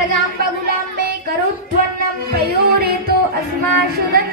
प्रजां बगुलाम्बे करुत्वन्नं पयोरेतो अस्माशुदन्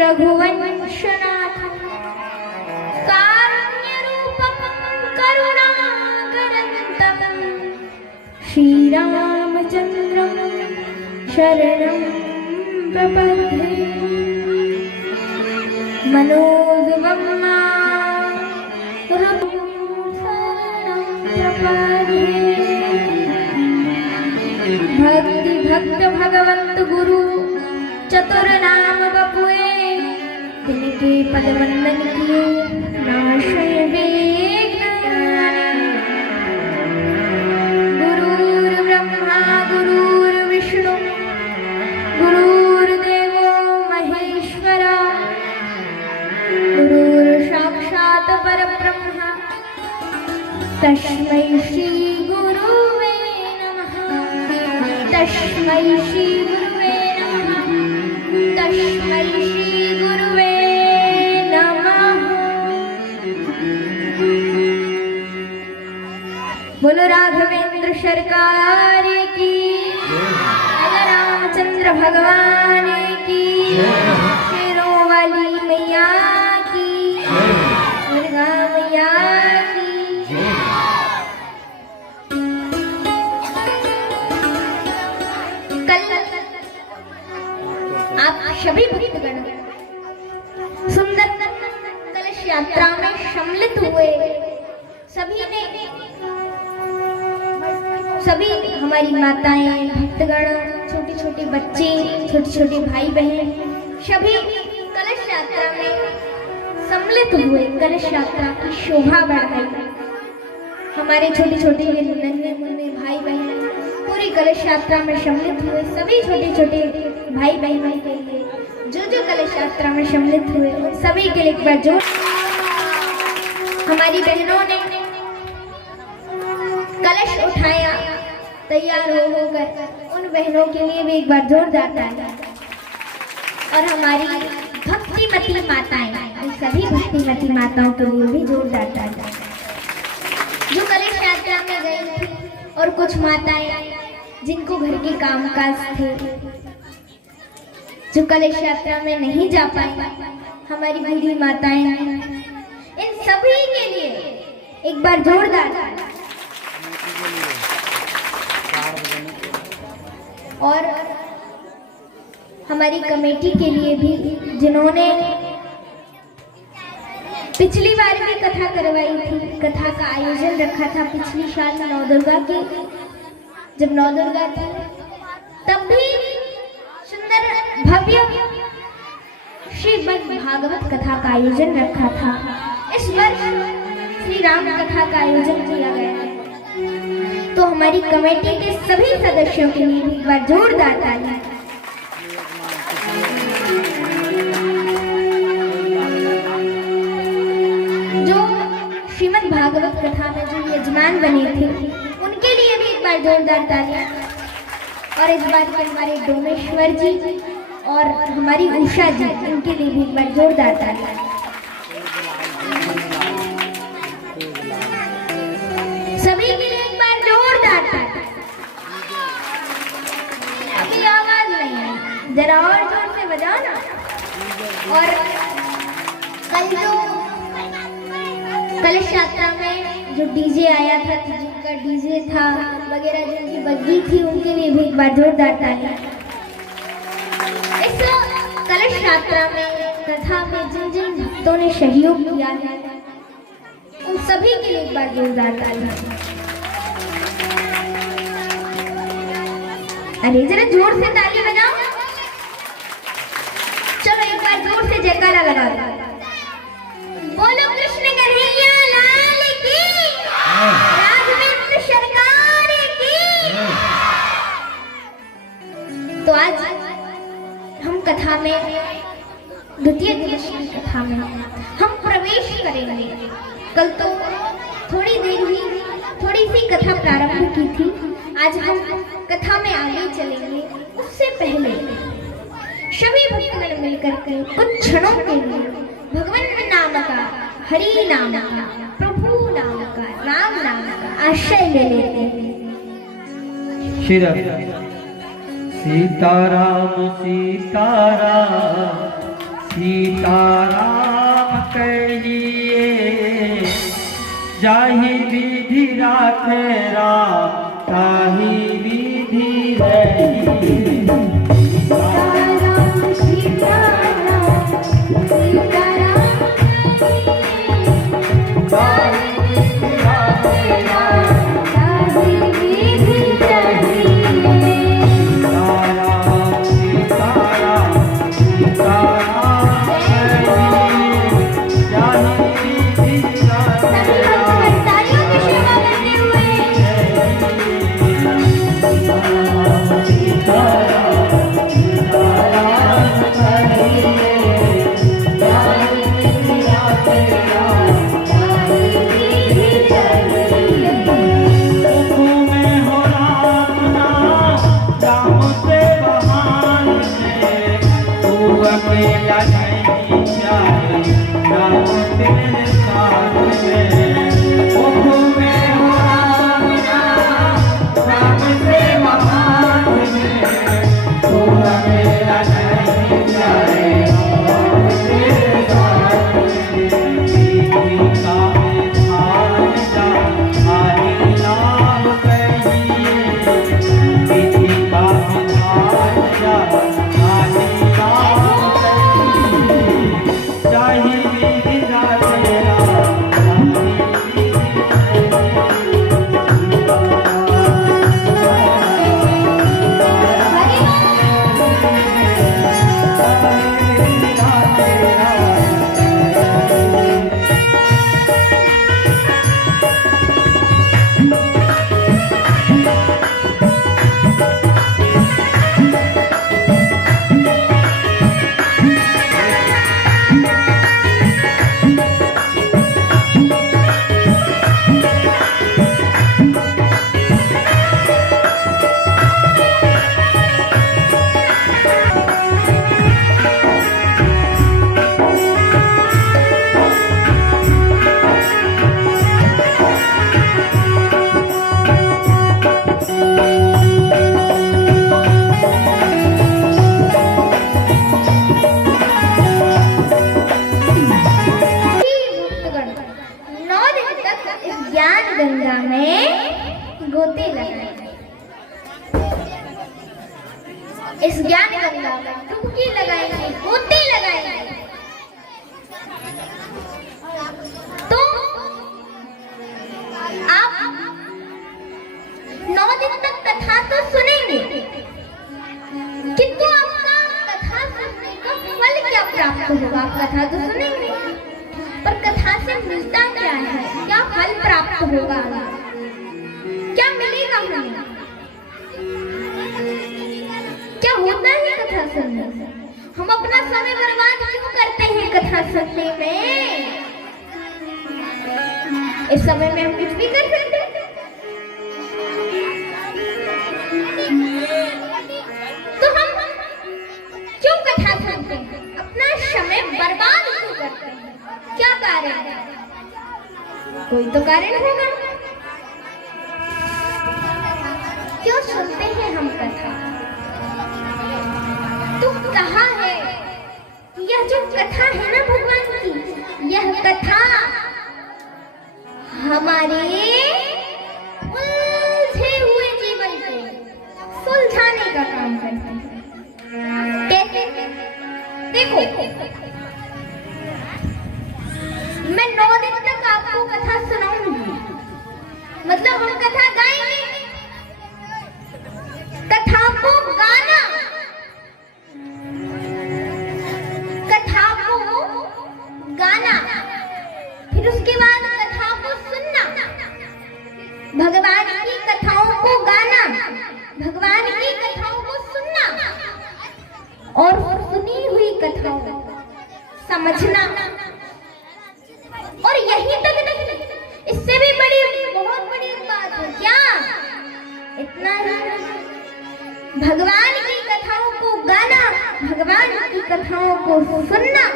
रघुवंशनाथं कारुण्यरूपं करुणाकरन्तं श्रीरामचन्द्रं शरणं प्रपद्ये मनोजवं शरणं प्रपद्ये भक्ति भक्त भगवंत गुरु चतुर नाम बपुए तिनके पद वंदन किए नाशय गुरुर् ब्रह्मा गुरुर्विष्णु गुरुर्देवो महेश्वरा गुरुर्साक्षात् परब्रह्म तस्मै श्री गुरुवे नमः तस्मै श्री गुरुवे नमः तस्मै श्री गुरुवे नमः। बोलो राघवेंद्र सरकार की, रामचंद्र भगवान की, शेरों वाली मैया की, दुर्गा मैया की। कल आप सभी भक्तगण सुंदर कलश यात्रा में सम्मिलित हुए। सभी हमारी माताएं, भक्तगण, छोटे छोटे बच्चे, छोटे छोटे भाई बहन सभी कलश यात्रा में सम्मिलित हुए। कलश यात्रा की शोभा बढ़ाई। हमारे छोटे छोटे नन्हे मुन्ने भाई बहन पूरी कलश यात्रा में सम्मिलित हुए। सभी छोटे छोटे भाई बहनों के लिए जो कलश यात्रा में सम्मिलित हुए उन सभी के लिए एक बार जोर। हमारी बहनों ने कलश उठाया, तैयार होकर उन बहनों के लिए भी एक बार जोरदार तालियां। और हमारी भक्तिमती माताएं, सभी भक्तिमती माताओं के लिए भी जोरदार तालियां जो कलश यात्रा में गई थी। और कुछ माताएं जिनको घर के कामकाज थे जो कलश यात्रा में नहीं जा पाई, हमारी बूढ़ी माताएं, इन सभी के लिए एक बार जोरदार। और हमारी कमेटी के लिए भी जिन्होंने पिछली बार भी कथा करवाई थी, कथा का आयोजन रखा था पिछली साल नवदुर्गा की, जब नवदुर्गा थी तब भी सुंदर भव्य श्रीमद् भागवत कथा का आयोजन रखा था। इस वर्ष श्री राम कथा का आयोजन किया गया है। तो हमारी कमेटी के सभी सदस्यों के लिए एक बार जोरदार ताली। जो श्रीमद् भागवत कथा में जो यजमान बने थे उनके लिए भी एक बार जोरदार तालियां। और इस बार के हमारे डोमेश्वर जी और हमारी उषा जी, इनके लिए भी एक बार जोरदार तालियां। सभी के लिए एक बार जोरदार तालियां। अभी आवाज नहीं है, जरा और जोर से बजाओ ना। और कल जो कलश यात्रा में जो डीजे आया था, जिनका डीजे था वगैरह, जिनकी बग्गी थी, उनके लिए भी एक बार जोरदार तालियां। इस कलश यात्रा में कथा में जिन जिन भक्तों ने सहयोग किया है उन सभी के लिए एक बार जोरदार तालियां। अरे जरा जोर से ताली बजाओ। चलो एक बार जोर से जयकारा लगा दो। बोलो कृष्ण कन्हैया लाल की, राघवेंद्र सरकार की। तो आज हम कथा में, द्वितीय दिवस की कथा में हम प्रवेश करेंगे। कल तो थोड़ी देर ही, थोड़ी सी कथा प्रारंभ की थी। आज हम कथा में आगे चलेंगे। उससे पहले सभी भक्तगण मिलकर के कुछ क्षणों के लिए भगवान नाम का, हरि नाम का, प्रभु नाम का, राम नाम का आश्रय ले लेते हैं। सीताराम सीताराम सीताराम कहिए, जाहि विधि राखे राम, ताहि विधि रहिए। सीताराम सीताराम सीताराम इस ज्ञान गंगा में डुबकी लगाएंगे, गोते लगाएंगे, तो आप 9 दिन तक कथा तो सुनेंगे, किंतु आपका कथा सुनने का फल क्या प्राप्त होगा? आप कथा तो सुनेंगे, पर कथा से मिलता क्या है, क्या प्राप्त होगा, क्या मिलेगा हमें, क्या होता है कथा सुनने से? हम अपना समय बर्बाद क्यों करते हैं कथा सुनने में? इस समय में हम कुछ भी कर सकते हैं। तो हम क्यों कथा सुनते हैं, अपना समय बर्बाद क्यों करते हैं? क्या कारण है? कोई तो कारण होगा। क्यों सुनते हैं हम कथा? तो कहा है यह जो कथा है ना भगवान की, यह कथा हमारे उलझे हुए जीवन को सुलझाने का काम करती है। कैसे? देखो, मैं 9 दिन तक आपको कथा सुनाऊंगी, मतलब हम कथा गाएंगे। कथा को गाना, कथा को गाना, फिर उसके बाद कथा को सुनना, भगवान की कथाओं को गाना, भगवान की कथाओं को सुनना और सुनी हुई कथाओं को समझना। और यही तक नहीं, इससे भी बड़ी बहुत बड़ी बात है क्या? इतना ही भगवान की कथाओं को गाना, भगवान की कथाओं को सुनना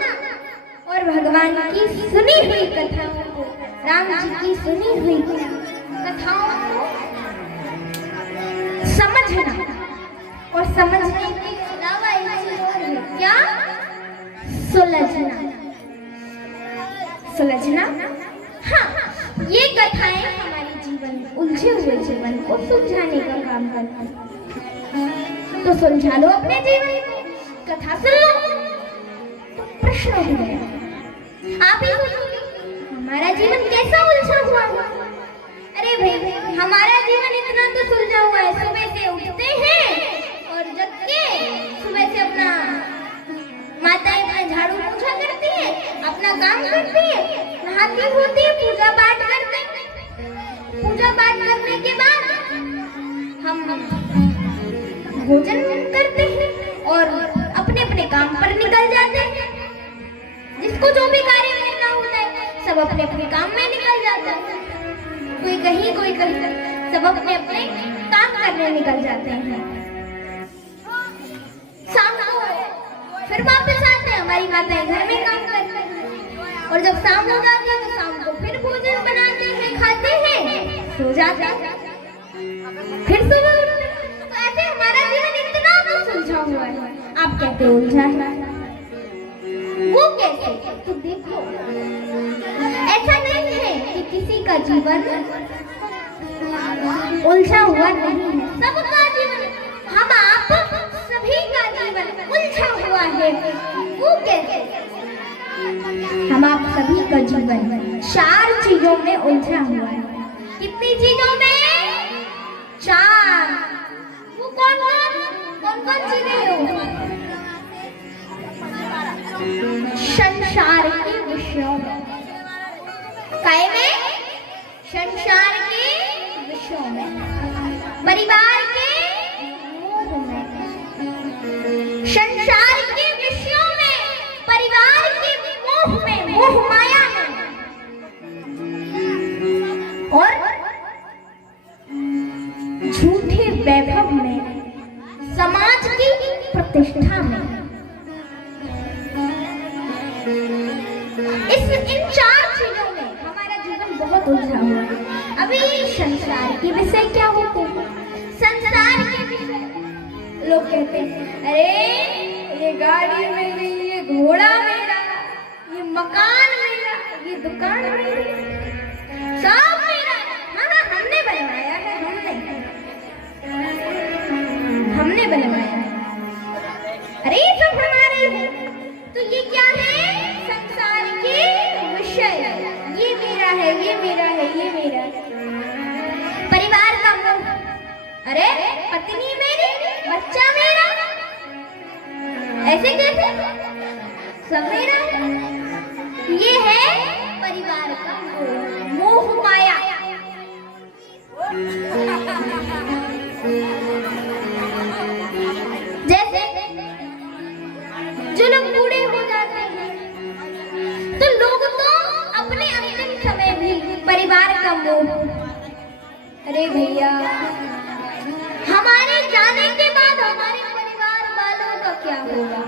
और भगवान की सुनी हुई कथाओं को, राम जी की सुनी हुई कथाओं को समझना। और समझने के अलावा एक चीज और है, क्या? सुलझना। सुलझना, हाँ, ये कथाएं हमारे जीवन में उलझे हुए जीवन को सुलझाने का काम करती हैं। तो सुलझा लो अपने जीवन में, कथा सुन लो। तो प्रश्न उठ गया, आप ही सोचोगे हमारा जीवन कैसा उलझा हुआ है? अरे भाई, हमारा जीवन इतना तो सुलझा हुआ है, सुबह से उठते हैं और जग के सुबह से अपना माताएं अपना झाड़ू पोछा करती है, अपना काम करती है, नहाती होती है, पूजा पाठ करते हैं। पूजा पाठ करने के बाद हम भोजन करते हैं और अपने अपने काम पर निकल जाते हैं। जिसको जो भी कार्य करना होता है सब अपने अपने काम में निकल जाता है। कोई कहीं कोई कहीं, सब अपने अपने काम करने निकल जाते हैं। शाम को फिर वापस आते हैं, हमारी माताएं घर में काम करते हैं और जब शाम हो जाती है तो शाम को फिर भोजन बनाते हैं, खाते हैं, सो जाते हैं, फिर सुबह उठते हैं। तो ऐसे हमारा जीवन इतना तो सुलझा हुआ है। आप कहते हो उलझा है, वो कैसे? तो देखो, ऐसा नहीं है कि किसी का जीवन उलझा हुआ नहीं है, सबका जीवन, हम आप सभी का जीवन उलझा हुआ है। वो कैसे? हम आप सभी का जीवन 4 चीजों में उलझा हुआ है। कितनी चीजों में? 4। वो कौन कौन चीजें हैं? संसार के विषयों में, काय में? संसार के विषयों में, परिवार के मोह में, संसार के विषयों में, परिवार के मोह में, मोह माया में, और झूठे वैभव में, समाज की प्रतिष्ठा में। इन 4 चीजों में हमारा जीवन बहुत उलझा हुआ है। अभी संसार के विषय क्या होते हैं? संसार के विषय लोग कहते हैं, अरे ये गाड़ी मेरी, ये घोड़ा मेरा, ये मकान मेरा, ये दुकान मेरी, सब मेरा। हाँ, हमने बनवाया है, हमने बनवाया है। अरे ये सब हमारे हैं। तो ये क्या है? संसार के विषय। ये मेरा है, ये मेरा है, ये मेरा है। परिवार का मोह, अरे पत्नी मेरी, बच्चा मेरा, ऐसे कैसे? सब मेरा है। ये है परिवार का मोह, मोह माया। परिवार का मोह। अरे भैया, हमारे जाने के बाद हमारे परिवार वालों का क्या होगा,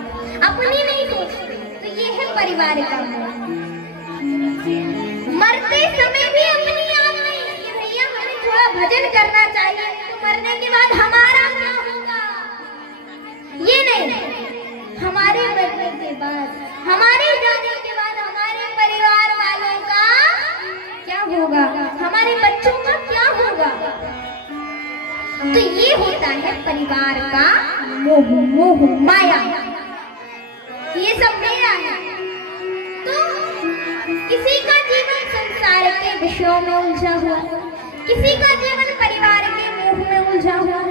अपनी नहीं सोचते, तो ये है परिवार का मोह। मरते समय भी अपनी याद नहीं कि भैया हमें थोड़ा भजन करना चाहिए, तो मरने के बाद हमारा क्या होगा, ये नहीं। हमारे मरने के बाद, हमारे जाने के बाद हमारे परिवार वालों का क्या होगा, हमारे बच्चों का क्या होगा। तो ये होता है परिवार का मोह, मोह माया। ये सब मेरा है। तो किसी का जीवन संसार के विषयों में उलझा हुआ, किसी का जीवन परिवार के मोह में उलझा हुआ,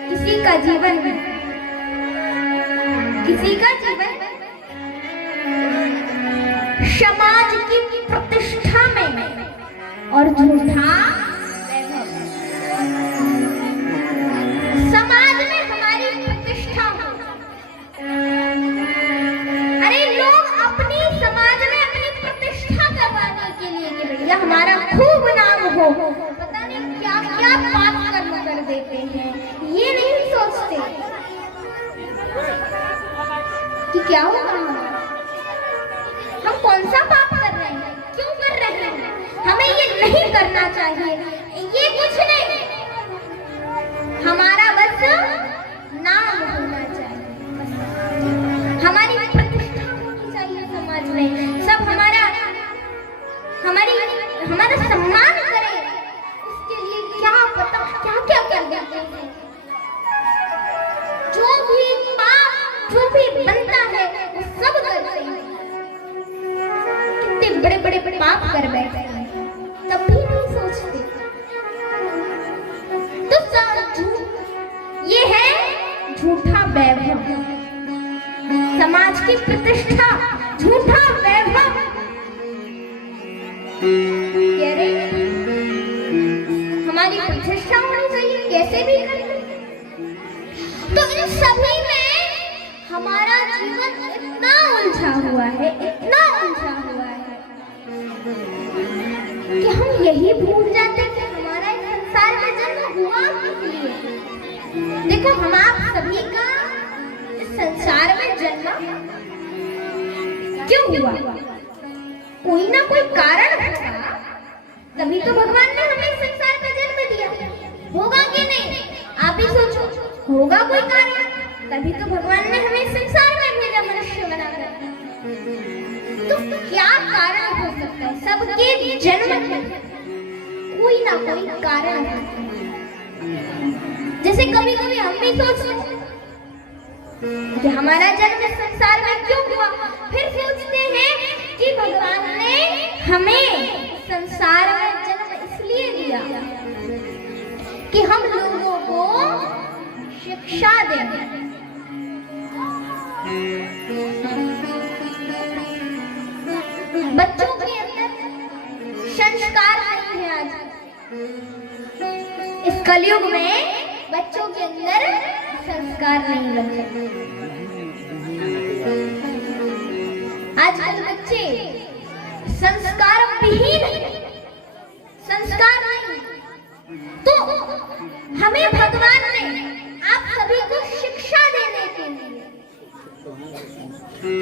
किसी का जीवन समाज की प्रतिष्ठा में और झूठा वैभव। समाज में हमारी प्रतिष्ठा हो। अरे लोग अपनी समाज में अपनी प्रतिष्ठा करवाने के लिए कि भैया हमारा खूब नाम हो, पता नहीं क्या क्या पाप कर्म कर देते हैं, ये नहीं सोचते कि क्या होगा, हम कौन सा पाप कर रहे हैं, क्यों कर रहे हैं, हमें ये नहीं करना चाहिए, ये कुछ नहीं। हमारा बस नाम होना चाहिए, हमारी प्रतिष्ठा होनी चाहिए समाज में, सब हमारा सम्मान करे। उसके लिए क्या पता क्या क्या कर देते हैं, जो भी पाप जो भी बनता है वो सब करते हैं। कितने बड़े बड़े पाप कर बैठे हैं, तब भी नहीं सोचते। तो ये है झूठा वैभव, समाज की प्रतिष्ठा, झूठा वैभव। कह रहे हमारी प्रतिष्ठा होनी चाहिए कैसे भी करके। तो इन सभी में हमारा जीवन इतना उलझा हुआ है, इतना उलझा हुआ है कि हम यही भूल जाते कि हमारा इस संसार में जन्म हुआ किस लिए। देखो, हम आप सभी का इस संसार में जन्म क्यों हुआ, कोई ना कोई कारण होगा, तभी तो भगवान ने हमें इस संसार में जन्म दिया। होगा कि नहीं, आप ही सोचो, होगा कोई कारण, तभी तो भगवान ने हमें संसार में भेजा मनुष्य बनाकर। तो क्या कारण हो सकता है, सबके जन्म के कोई ना कोई कारण है। जैसे कभी कभी हम भी सोचते हैं कि हमारा जन्म संसार में क्यों हुआ, फिर सोचते हैं कि भगवान ने हमें संसार में जन्म इसलिए दिया कि हम लोगों को शिक्षा दें। बच्चों के अंदर संस्कार नहीं है। आज इस कलयुग में बच्चों के अंदर संस्कार नहीं लगे। आजकल बच्चे संस्कार विहीन, संस्कार नहीं। तो हमें भगवान ने आप सभी को शिक्षा देने के लिए,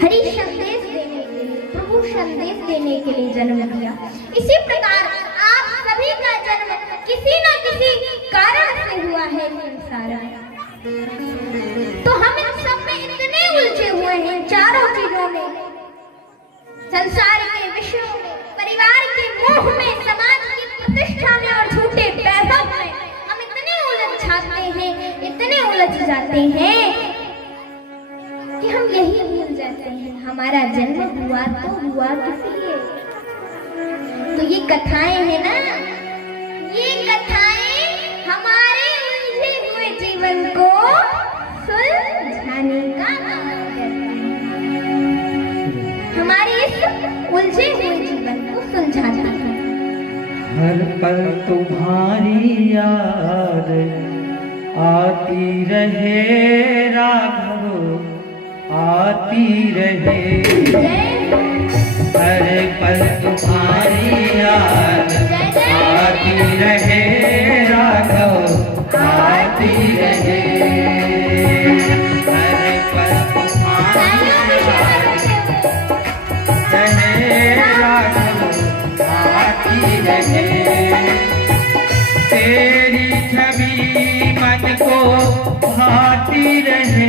हरि संदेश देने के लिए, प्रभु संदेश देने के लिए जन्म दिया। इसी प्रकार आप सभी का जन्म किसी न किसी कारण से हुआ है संसार में। तो हम इन सब में इतने उलझे हुए हैं, चारों चीजों में, संसार के विषयों में, परिवार के मोह में, समाज की प्रतिष्ठा में और झूठे वैभव में हम इतने उलझ जाते हैं, इतने उलझ जाते हैं कि हम यही भूल जाते हैं हमारा जन्म हुआ तो हुआ किस लिए। तो ये कथाएं हैं ना, ये कथाएं हमारे उलझे हुए जीवन को सुलझाने का काम करती हैं, हमारे इस उलझे हुए जीवन को सुलझाती हैं। हर पल तुम्हारी याद आती रहे राघव, आती रहे। हर पल तुम्हारी याद रहे, तेरी छवि मन को भाती रहे,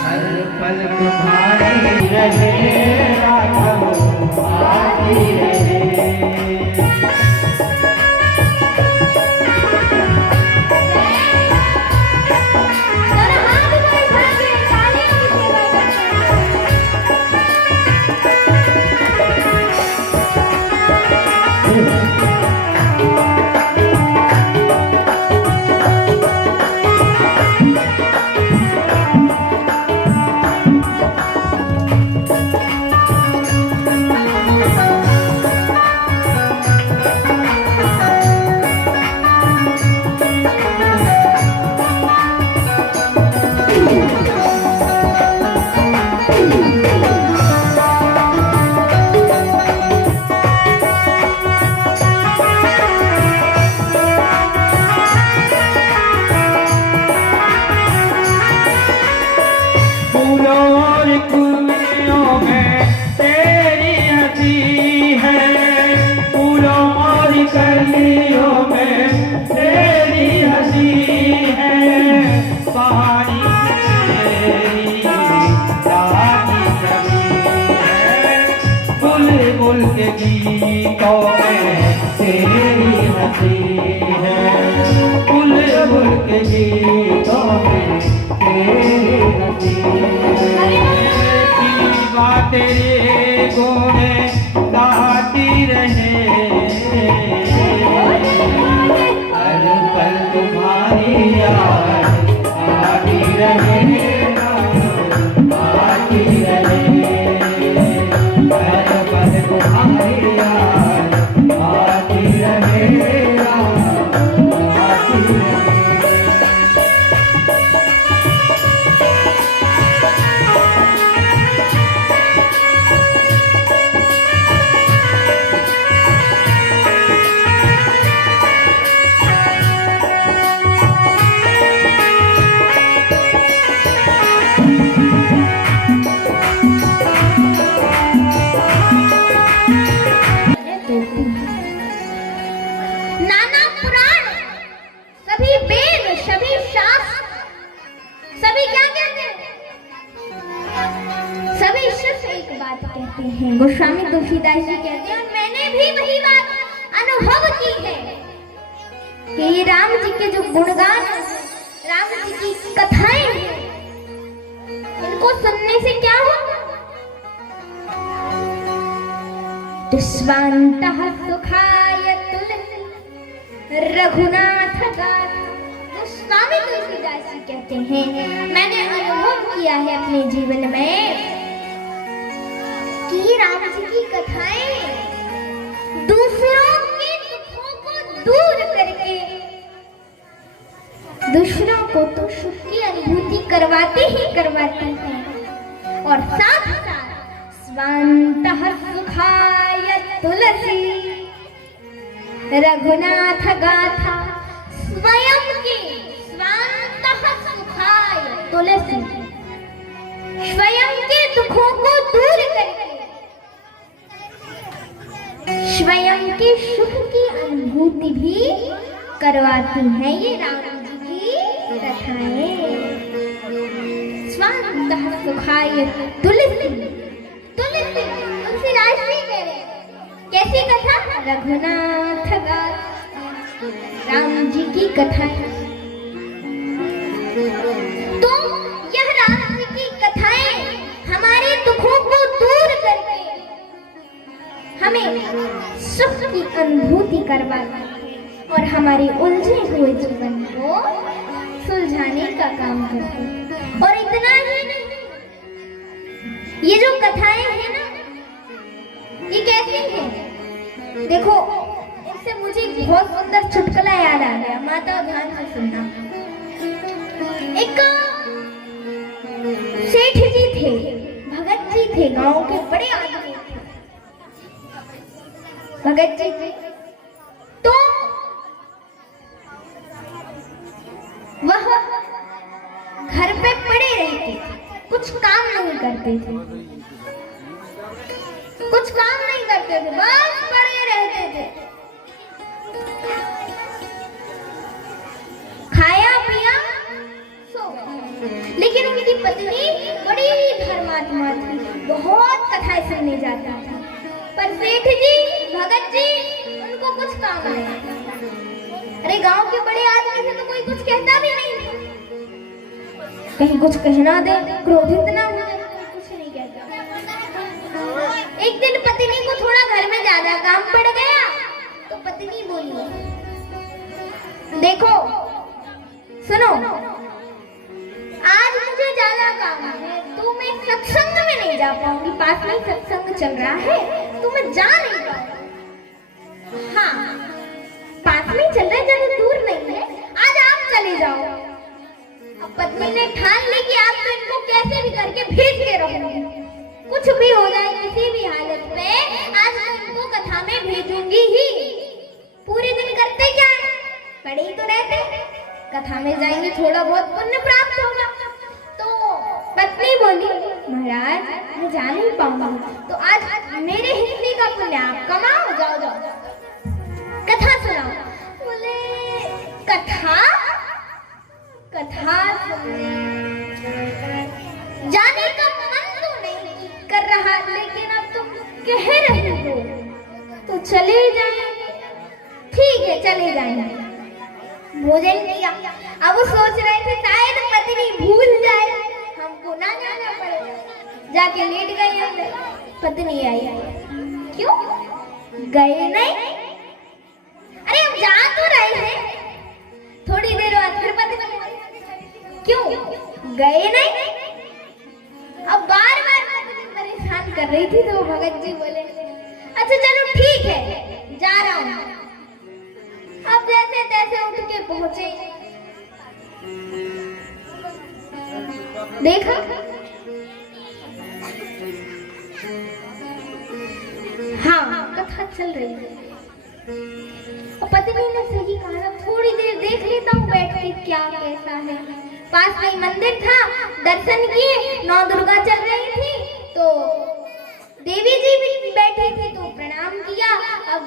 हर पल तुम्हारी रहे, राघव आती रहे। के गीतों में तेरी हंसी है, बुलबुल के गीतों में तेरी हंसी है, बातें गोने गाती रहे, हर पल तुम्हारी याद आती रहे, आती रहे, हर पल तुम्हारी याद आती रहे, आती रहे। नाना पुराण, सभी वेद, सभी शास्त्र, सभी क्या कहते हैं? सभी सिर्फ एक बात कहते हैं। गोस्वामी तुलसीदास जी कहते हैं, और मैंने भी वही बात अनुभव की है कि ये राम जी के जो गुणगान हैं, राम जी की कथाएं हैं, इनको सुनने से क्या होगा? दुष्वांतः सुखाय तुलसी रघुनाथ गाथा। तो स्वामी तुलसीदास जी कहते हैं, मैंने अनुभव किया है अपने जीवन में कि राम जी की कथाएं दूसरों के दुखों को दूर करके दूसरों को तो सुख की अनुभूति करवाते ही करवाते हैं, और साथ साथ स्वांतः सुखाय तुलसी रघुनाथ गाथा। स्वयं के स्वांतः सुखाय तुलसी, स्वयं के दुखों को दूर करके स्वयं के सुख की अनुभूति भी करवाती हैं ये राम जी की कथाएं। स्वांतः सुखाय तुलसी, तुलसी तुलसीदास जी कह रहे हैं, कैसी कथा? रघुनाथ गाथा, राम जी की कथा है। तो यह राम जी की कथाएं हमारे दुखों को दूर करके हमें सुख की अनुभूति करवाती है और हमारे उलझे हुए जीवन को सुलझाने का काम करती है। और इतना ही नहीं, ये जो कथाएं हैं ना, ये कैसी है? देखो, इससे मुझे एक बहुत सुंदर चुटकुला याद आ गया, माता ध्यान से सुनना। एक सेठ जी थे, भगत जी थे, गांव के बड़े आदमी थे, भगत जी थे। तो वह घर पे पड़े रहते थे, कुछ काम नहीं करते थे। कुछ काम नहीं करते थे, बस पड़े रहते थे। खाया पिया सो गए। लेकिन उनकी पत्नी बड़ी धर्मात्मा थी, बहुत कथाएं सुनने जाता था। पर सेठ जी, भगत जी उनको कुछ काम नहीं। अरे गांव के बड़े आदमी से तो कोई कुछ कहता भी नहीं, कहीं कुछ कहना दे, क्रोधित ना हो जाए, कुछ नहीं कहता। एक दिन पत्नी को थोड़ा घर में ज्यादा काम पड़ गया तो पत्नी बोली, देखो सुनो, आज मुझे ज्यादा काम है तो मैं सत्संग में नहीं जा पाऊंगी, पास में सत्संग चल रहा है तो मैं जा नहीं पाऊंगी। हाँ, पास में चल रहा है, ज्यादा दूर नहीं है, आज आप चले जाओ। अब पत्नी ने ठान ली कि आप तो इनको कैसे भी करके भेज के रहूंगी, कुछ भी हो जाए किसी भी हालत में, आज मैं इनको कथा में भेजूंगी ही। पूरे दिन करते क्या है, पढ़े ही तो रहते, कथा में जाएंगे थोड़ा बहुत पुण्य प्राप्त होगा। तो पत्नी बोली, महाराज मैं जा नहीं पाऊंगी, तो आज मेरे हिस्से का पुण्य आप कमाओ, जाओ जाओ कथा सुनाओ। बोले कथा, कथा जाने का मन तो नहीं कर रहा, लेकिन अब तुम कह रहे हो तो चले जाएंगे। ठीक है चले जाएंगे। भोजन किया। अब वो सोच रहे थे शायद पत्नी भूल जाए, हमको ना जाना पड़ेगा। जाके लेट गए अंदर, पत्नी आई। क्यों गए नहीं? अरे हम जा तो रहे हैं। थोड़ी देर बाद फिर पत्नी, क्यों गए नहीं? अब बार बार परेशान कर रही थी तो भगत जी बोले, अच्छा चलो ठीक है जा रहा हूँ। अब जैसे तैसे उठ के पहुंचे, देखा हाँ कथा चल रही है। पत्नी ने सही कहा, थोड़ी देर देख लेता हूँ बैठ के क्या कैसा है। पास में मंदिर था, दर्शन किए, नौ दुर्गा चल रही थी तो देवी जी भी बैठी थी तो प्रणाम किया। अब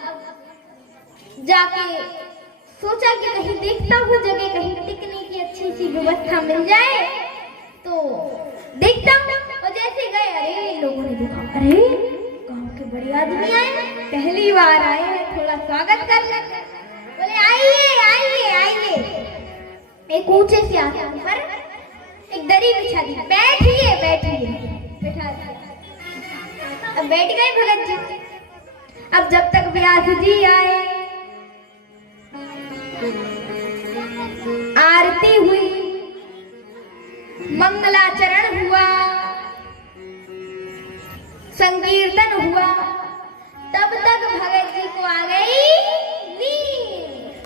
जाके सोचा कि कहीं देखता हूँ जगह, कहीं टिकने की अच्छी सी व्यवस्था मिल जाए तो देखता हूँ। और जैसे गए, अरे लोगों ने देखा, अरे गांव के बड़े आदमी आए, पहली बार आए हैं, थोड़ा स्वागत कर लेते। बोले आइए आइए आइए। एक ऊंचे से आसन पर एक दरी बिछा दी, बैठिए बैठिए, बैठा दिया। अब बैठ गए भगत जी। अब जब तक व्यास जी आए, आरती हुई, मंगलाचरण हुआ, संकीर्तन हुआ, तब तक भगत जी को आ गई नींद।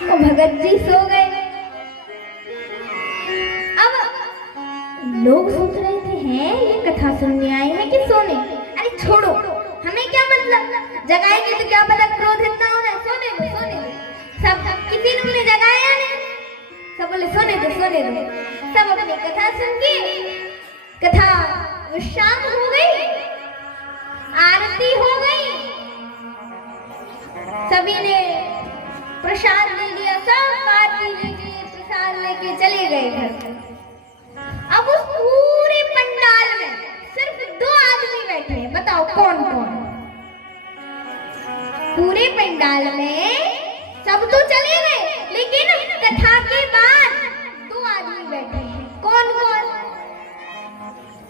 तो भगत जी सो गए। अब लोग सोच रहे थे हैं ये कथा सुनने आए हैं कि सोने। अरे छोड़ो, हमें क्या मतलब, जगाएंगे तो क्या पता क्रोधित ना होना, सोने दो सोने दो। सब किसी ने उन्हें जगाया नहीं, सब बोले सोने दो सोने दो। सब अपनी कथा सुन के कथा शाम हो गई, आरती हो गई, सभी ने प्रसाद ले लिया, सब आरती लेके प्रसाद लेके चले गए घर। अब उस पूरे पंडाल में सिर्फ 2 आदमी बैठे हैं, बताओ कौन कौन? पूरे पंडाल में सब तो चले गए, लेकिन कथा के बाद 2 आदमी बैठे हैं। कौन कौन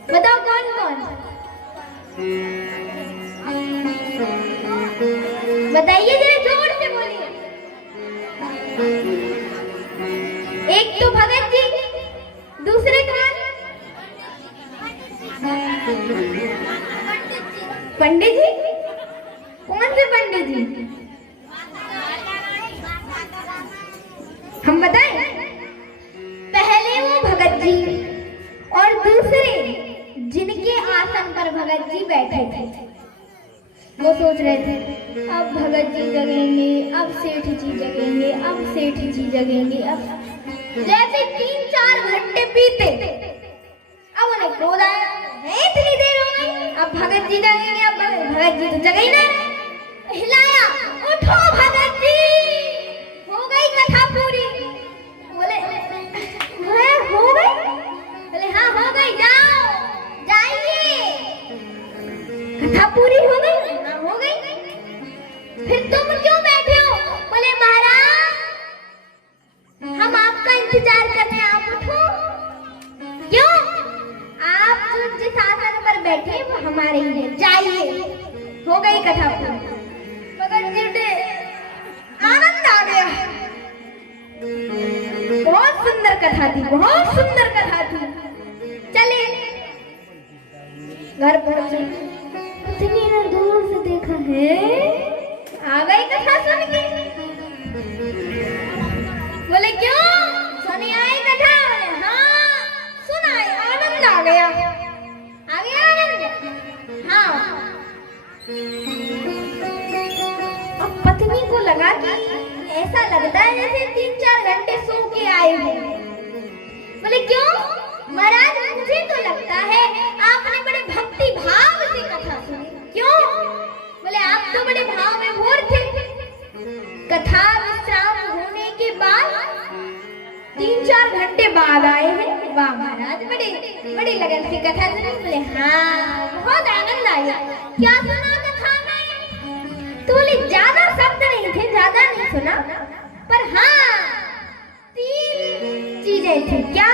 बताओ, कौन कौन बताइए, जरा जोर से बोलिए। एक तो भगत जी, दूसरे कौन? पंडित जी। कौन से पंडित जी? हम बताएं? पहले वो भगत जी और दूसरे जिनके आसन पर भगत जी बैठे थे, वो सोच रहे थे अब भगत जी जगेंगे, अब सेठ जी जगेंगे, अब सेठ जी जगेंगे। अब जैसे 3-4 घंटे बीते, अब उन्हें क्रोध आया, इतनी देर हो गई, अब भगत जी जगेंगे, अब भगत जी तो जगे ही नहीं। हिलाया, उठो भगत जी, हो गई कथा पूरी। बोले हो गई? बोले हाँ हो गई, जाओ जाइए। कथा पूरी हो गई? हाँ हो गई। फिर तुम क्यों बैठे हो? बोले महाराज हम आपका इंतजार कर रहे हैं, आप उठो। क्यों? आप जिस आसन पर बैठे वो हमारे ही है, जाइए। हो गई कथा पूरी। भगत जी ने आनंद आ गया। बहुत सुंदर कथा थी, बहुत सुंदर कथा थी। चले घर पहुंचे, इतनी दूर से देखा है, आ गई कथा सुन के। बोले क्यों सुनी आई कथा? बोले हाँ सुनाई, आनंद आ गया, आ गया आनंद। हाँ अब पत्नी को लगा कि ऐसा लगता है जैसे 3-4 घंटे सो के आए हो। बोले क्यों महाराज? मुझे तो लगता है आपने बड़े भक्ति भाव से कथा सुनी। क्यों? बोले आप तो बड़े भाव में भोर थे। कथा विश्राम होने के बाद 3-4 घंटे बाद आए हैं। वाह महाराज, बड़ी लगन से कथा सुनी। बोले हाँ बहुत आनंद आया। क्या सुना कथा में? तो बोले ज्यादा शब्द नहीं थे, ज्यादा नहीं सुना, पर हाँ 3 चीजें थी। क्या?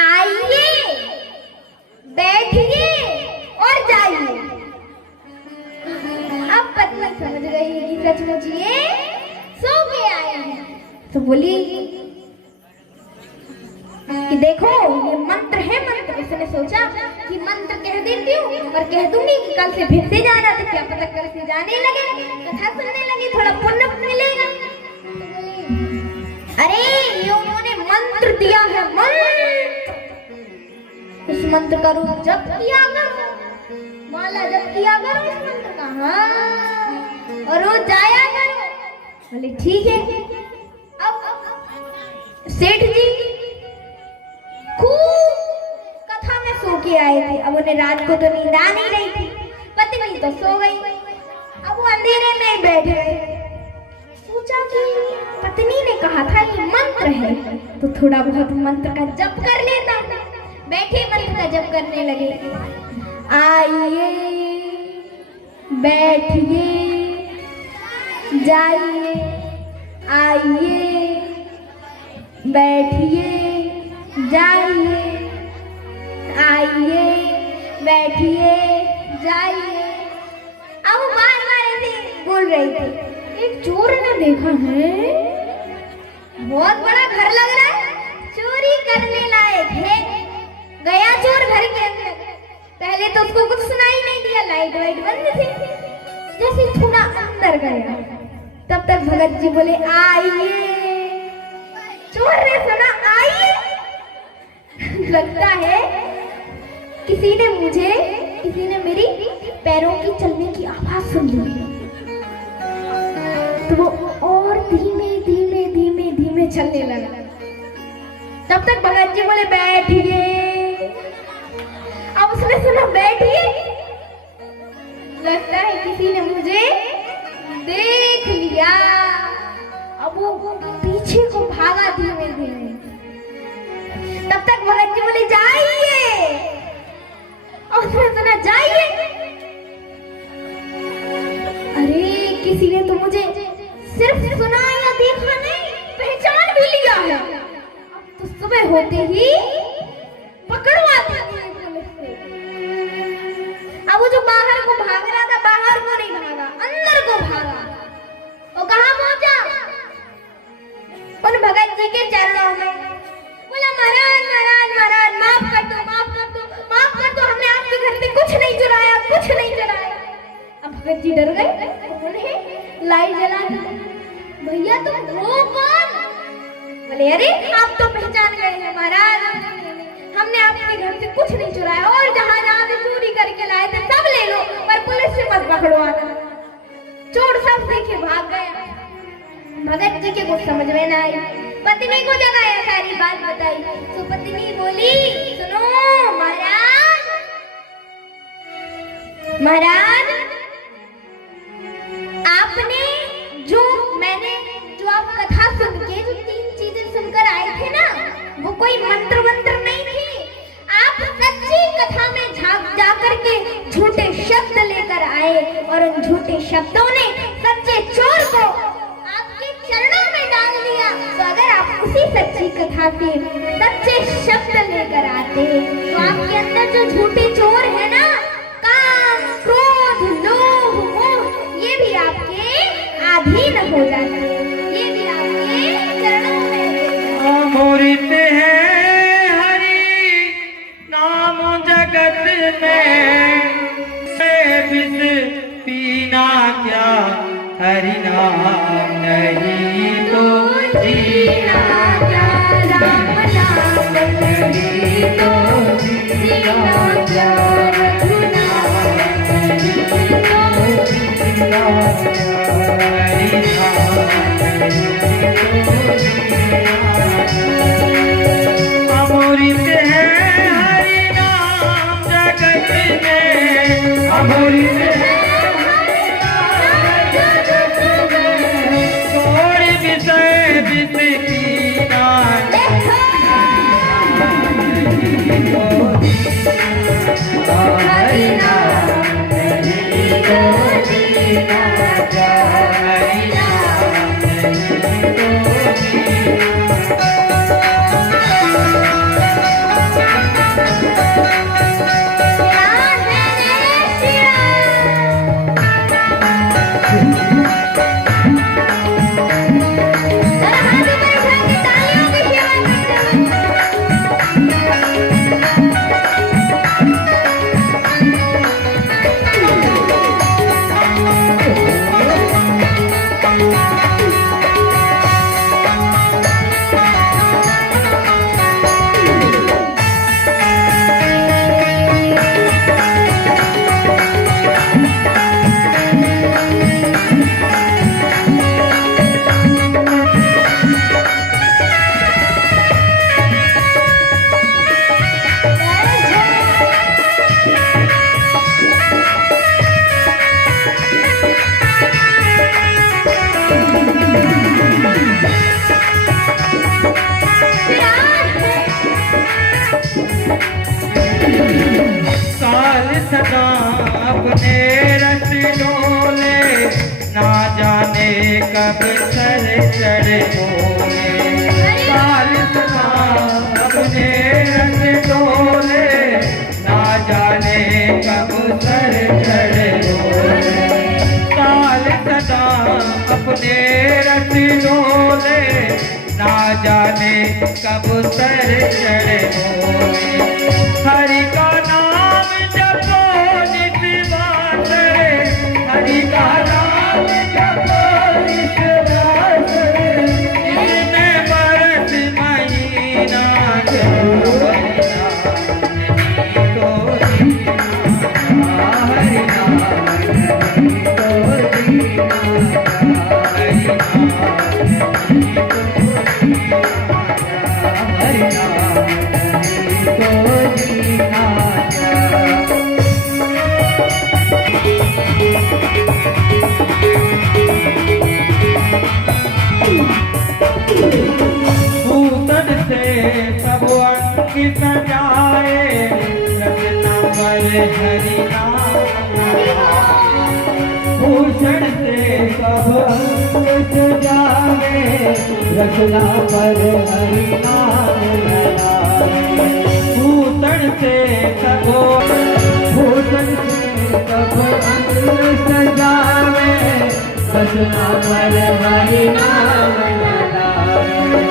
आइए, बैठिए और जाइए। अब पत्नी समझ गई कि सचमुच ये सो के आए हैं, तो बोली कि देखो ये मंत्र है, मंत्र। उसने सोचा कि मंत्र कह देती हूँ और कह दूंगी कि कल से फिर से जाना, तो क्या पता कल से जाने लगे, कथा सुनने लगे, थोड़ा पुण्य मिलेगा। तो बोली अरे ये उन्होंने मंत्र दिया है, मंत्र, उस मंत्र का रूप जप किया करो, माला जप किया करो उस मंत्र का। हाँ और रोज जाया करो। बोले ठीक है। अब सेठ जी खूब कथा में सो के आए थे। अब उन्हें रात को तो नींद आ नहीं रही थी, पत्नी तो सो गई। अब वो अंधेरे में ही बैठे गए। सोचा कि पत्नी ने कहा था ये मंत्र है, तो थोड़ा बहुत मंत्र का जप कर लेता। बैठे मंत्र का जप करने लगे। आइए, बैठिए, जाइए, आइए, बैठिए, जाइए, आइए, बैठिए, जाइए। अब बार बार ऐसे बोल रही थी। एक चोर ने देखा है, बहुत बड़ा घर लग रहा है, चोरी करने लायक है। गया चोर घर के अंदर। पहले तो उसको कुछ सुनाई नहीं दिया, लाइट वाइट बंद थी। जैसे थोड़ा अंदर गया, तब तक भगत जी बोले आइए। चोर ने सुना आइए, लगता है किसी ने मेरी पैरों की चलने की आवाज सुन ली। तो वो और धीमे धीमे धीमे धीमे चलने लगा। तब तक भगत जी बोले बैठिए। अब उसने सुना बैठिए, लगता है किसी ने मुझे देख लिया। अब वो पीछे को भागा धीमे धीमे। तब तक भगत जी बोले जाइए। और उसने सुना जाइए। अरे किसी ने तो मुझे सिर्फ सुना या देखा नहीं, पहचान भी लिया है। अब तो सुबह होते ही पकड़वा दिया पुलिस से। अब वो जो बाहर को भाग रहा था, बाहर को नहीं भागा, अंदर को भागा। वो कहाँ पहुंचा? उन भगत जी के चरणों में। बोला महाराज महाराज महाराज माफ कर दो, माफ कर दो, माफ कर दो, हमने आपके घर से कुछ नहीं चुराया, कुछ नहीं चुराया। अब भगत जी डर गए। उन्हें लाइट जला दी। भैया तुम हो कौन? बोले अरे आप तो पहचान गए हैं महाराज, हमने आपके घर से कुछ नहीं चुराया, और जहाँ जहाँ से चोरी करके लाए थे सब ले लो, पर पुलिस से मत पकड़वाना। चोर सब देखे भाग गया। भगत जी के कुछ समझ में ना आई। पत्नी को जगाया, सारी बात बताई। तो पत्नी बोली सुनो महाराज, महाराज, आपने मैंने आप कथा सुन के जो 3 चीजें सुनकर आए थे ना, वो कोई मंत्र नहीं थी। आप सच्ची कथा में जा करके झूठे शब्द लेकर आए और उन झूठे शब्दों ने सच्चे चोर को आपके चरणों में डाल दिया। तो अगर आप उसी सच्ची कथा के सच्चे शब्द लेकर आते तो आपके अंदर जो झूठे चोर है ना, काम, क्रोध, लोभ, मोह, ये भी आपके अधीन हो जाते, ये भी आपके चरणों में। अमृत है हरि नाम जगत में, से विष पीना क्या, हरि नाम नहीं तो जीना क्या, राम नाम नहीं तो जीना क्या, रघुनाम नहीं तो जीना क्या, हरि नाम नहीं तो जीना क्या। अमृत है हरि नाम जगत में, अमृत है छोड़ विषय विष पीना, हरि नाम नहीं तो जीना क्या, हरि नाम नहीं तो जीना। सदा अपने रस डोले, ना जाने कब सर चढ़ बोले। साल सदा अपने रस डोले, ना जाने कब सर चढ़ बोले। साल सदा अपने रस डोले, ना जाने कब सर चढ़ बोले। हरि का नाम जपो नित बात, हरि का नाम जपो नित बात, इनमें बरस महीना तो जीना, हरि नाम नहीं तो जीना, हरि नाम नहीं तो जीना, हरि नाम नहीं तो जीना। भूतन से सब अंकित जाए, रचना पर हरि नाम। भूषण से सब अंकित जाए, रचना पर हरि नाम लगाए। भूषण से सब भूषण से सब अंकित जाए, रचना पर हरि नाम लगाए।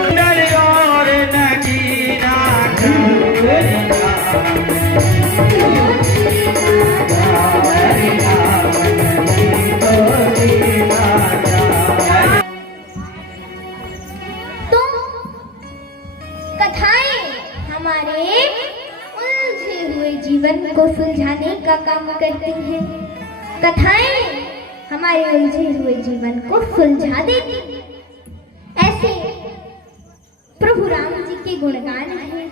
डर और नगीना हरि नाम हरि नाम नहीं तो जीना। तो कथाएं हमारे उलझे हुए जीवन को सुलझाने का काम करती हैं। कथाएं हमारे उलझे हुए जीवन को सुलझा देती हैं। ऐसे प्रभु राम जी के गुणगान हैं,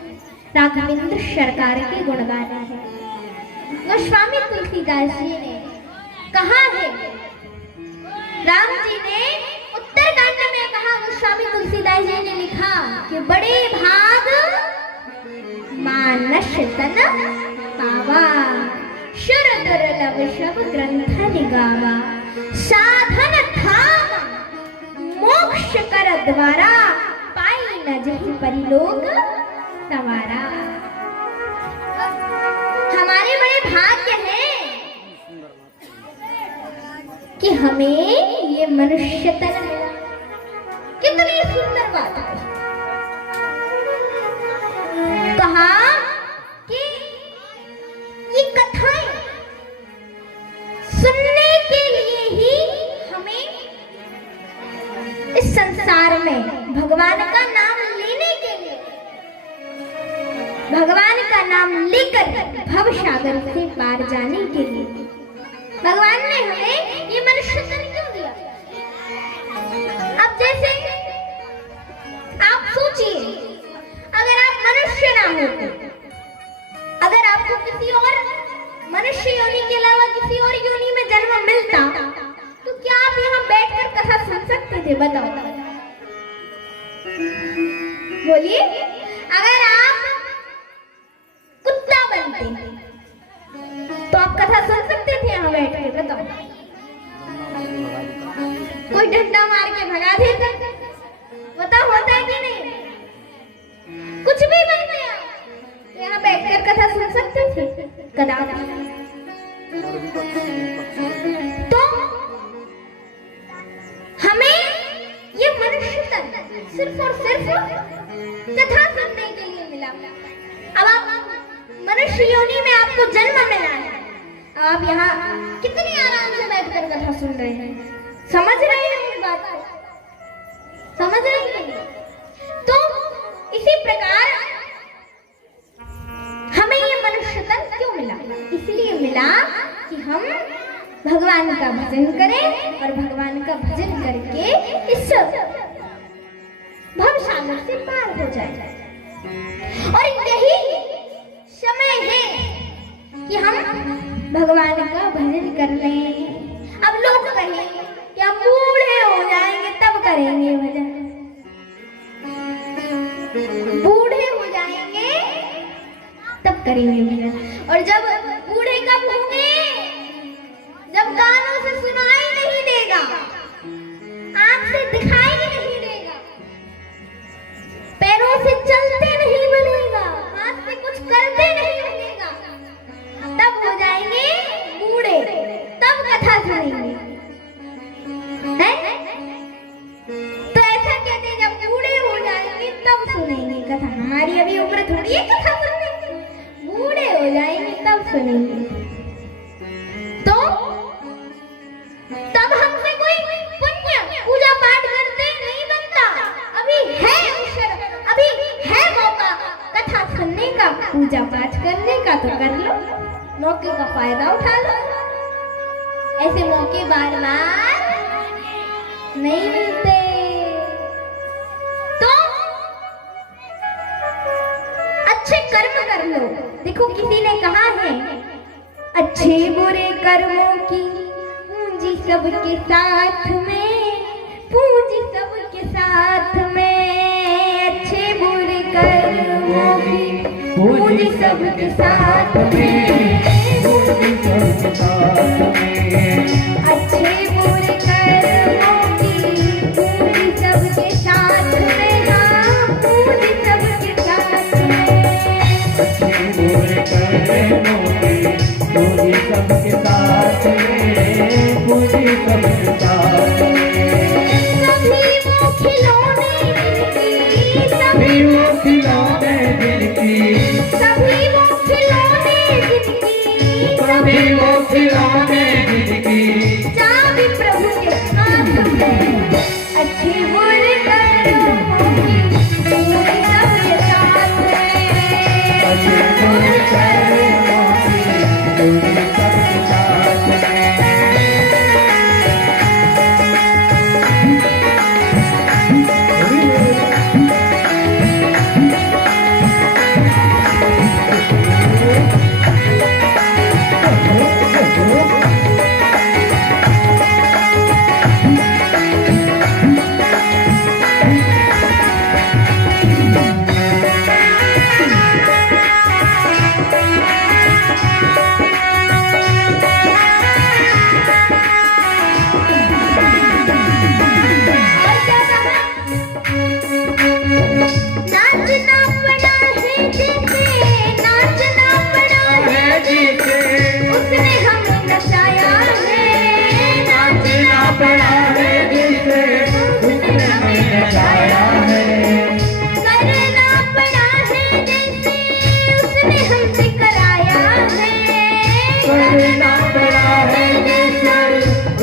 राघवेंद्र सरकार के गुणगान हैं। गोस्वामी तुलसीदास जी ने कहा है, राम जी ने उत्तरकांड में कहा, गोस्वामी तुलसीदास जी ने लिखा कि बड़े भाग मानस तन पावा, शुर दुर्लभ सब ग्रंथ निगावा, साधन धाम मोक्ष कर द्वारा, पाई न जहि परिलोक सवारा। हमारे बड़े भाग्य हैं कि हमें ये मनुष्य तन मिला। कितनी सुंदर बात है। कहा कि ये कथाएं सुनने के लिए ही हमें इस संसार में भगवान का नाम लेने के लिए, भगवान का नाम लेकर भव सागर से पार जाने के लिए भगवान ने हमें ये मनुष्य तन क्यों दिया? अब जैसे आप सोचिए, अगर आप मनुष्य ना होते, अगर आपको किसी और मनुष्य योनि के अलावा किसी और योनि में जन्म मिलता, तो क्या आप यहाँ बैठकर कथा सुन सकते थे? बताओ, बोलिए। अगर आप कुत्ता बनते तो आप कथा सुन सकते थे यहाँ बैठ के? बताओ, कोई डंडा मार के भगा देता? बताओ, होता है कि नहीं? कुछ भी बन गया, यहाँ बैठकर कथा सुन सकते थे? कदापि। तो हमें ये मनुष्य तन सिर्फ और सिर्फ कथा सुनने के लिए मिला। अब आप मनुष्य योनि में आपको जन्म मिला है, आप यहाँ कितनी आराम से बैठकर कथा सुन रहे हैं। समझ रहे हैं इस बात को? समझ रहे हैं? तो इसी प्रकार हमें ये मनुष्य तन क्यों मिला? इसलिए मिला कि हम भगवान का भजन करें और भगवान का भजन करके इस भव सागर से पार हो जाए। और यही समय है कि हम भगवान का भजन कर लें। अब लोग कहेंगे कि हम बूढ़े हो जाएंगे तब करेंगे भजन, बूढ़े हो जाएंगे तब करेंगे भजन। और जब बूढ़े कब होंगे? जब कानों से सुनाई नहीं देगा, आंख से दिखाई नहीं देगा, पैरों से चलते नहीं बनेगा, हाथ से कुछ करते नहीं बनेगा, तब हो जाएंगे बूढ़े, तब कथा सुनेंगे। तो ऐसा कहते हैं, जब बूढ़े हो जाएंगे तब सुनेंगे कथा। हमारी अभी उम्र थोड़ी है कथा सुनने की, बूढ़े हो जाएंगे तब सुनेंगे। तो तब हमसे कोई पुण्य पूजा पाठ करते नहीं बनता। अभी है अवसर, अभी है मौका कथा सुनने का, पूजा पाठ करने का, तो कर लो, मौके का फायदा उठा लो। ऐसे मौके बार बार नहीं मिलते। तो अच्छे कर्म कर लो। देखो, किसी ने कहा है, अच्छे बुरे कर्मों की पूंजी सबके साथ में, पूंजी सबके साथ में, अच्छे बुरे कर्मों की पूंजी सबके साथ में, पूंजी सबके साथ में, अच्छे बुरे कर्मों की पूंजी सबके साथ में, हाँ पूंजी सबके साथ में, अच्छे बुरे कर्मों की पूंजी सबके साथ में, पूंजी सबके साथ में, सभी वो खिलौने जिनकी, सभी वो खिलौने जिनकी, सभी वो खिलौने जिनकी, सभी वो खिलौने जिनकी, चाबी प्रभु के हाथ में, अच्छे बुरे कर्मों की पूंजी सबके साथ में, अच्छे बुरे कर्मों की पूंजी सबके साथ में। जिसे उसने हमें नचाया है। नाचना पड़ा है जिसे उसने हमें नचाया है। करना पड़ा है जैसे उसने हमसे कराया है। करना पड़ा है जैसे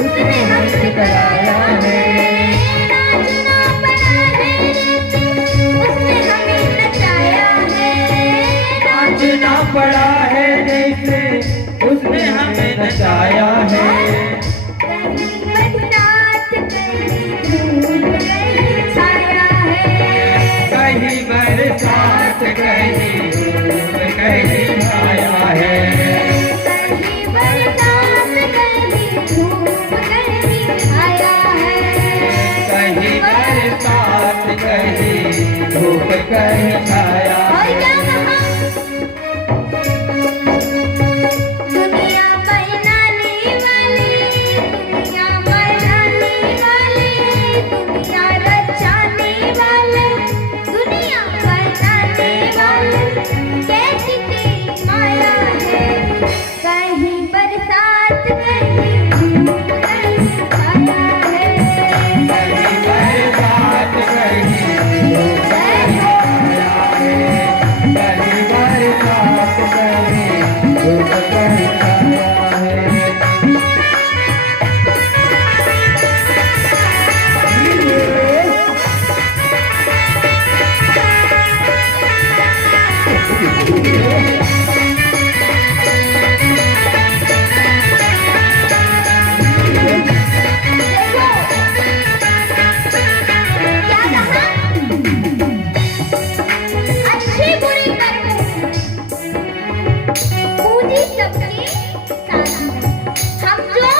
उसने हमसे कराया है। नाचना पड़ा है जैसे उसने हमें नचाया है। नाचना पड़ा है जैसे उसने हमें नचाया है। कहीं बरसात कहीं धूप कहीं छाया है। कहीं बरसात कहीं धूप कहीं छाया है। कहीं बरसात कहीं धूप कहीं छाया है। कहीं बरसात कहीं धूप कहीं छाया और है। क्या कहा? दुनिया बनाने वाले, दुनिया बनाने वाले, दुनिया रचाने वाले, दुनिया बनाने वाले, कैसी तेरी माया है। कहीं बरसात कहीं धूप कहीं छाया है। कहीं बरसात कहीं धूप कहीं छाया है। कहीं बरसात कहीं धूप कहीं छाया है। देखो क्या कहा? अच्छे बुरे कर्म पूंजी सबके साथ में। हम जो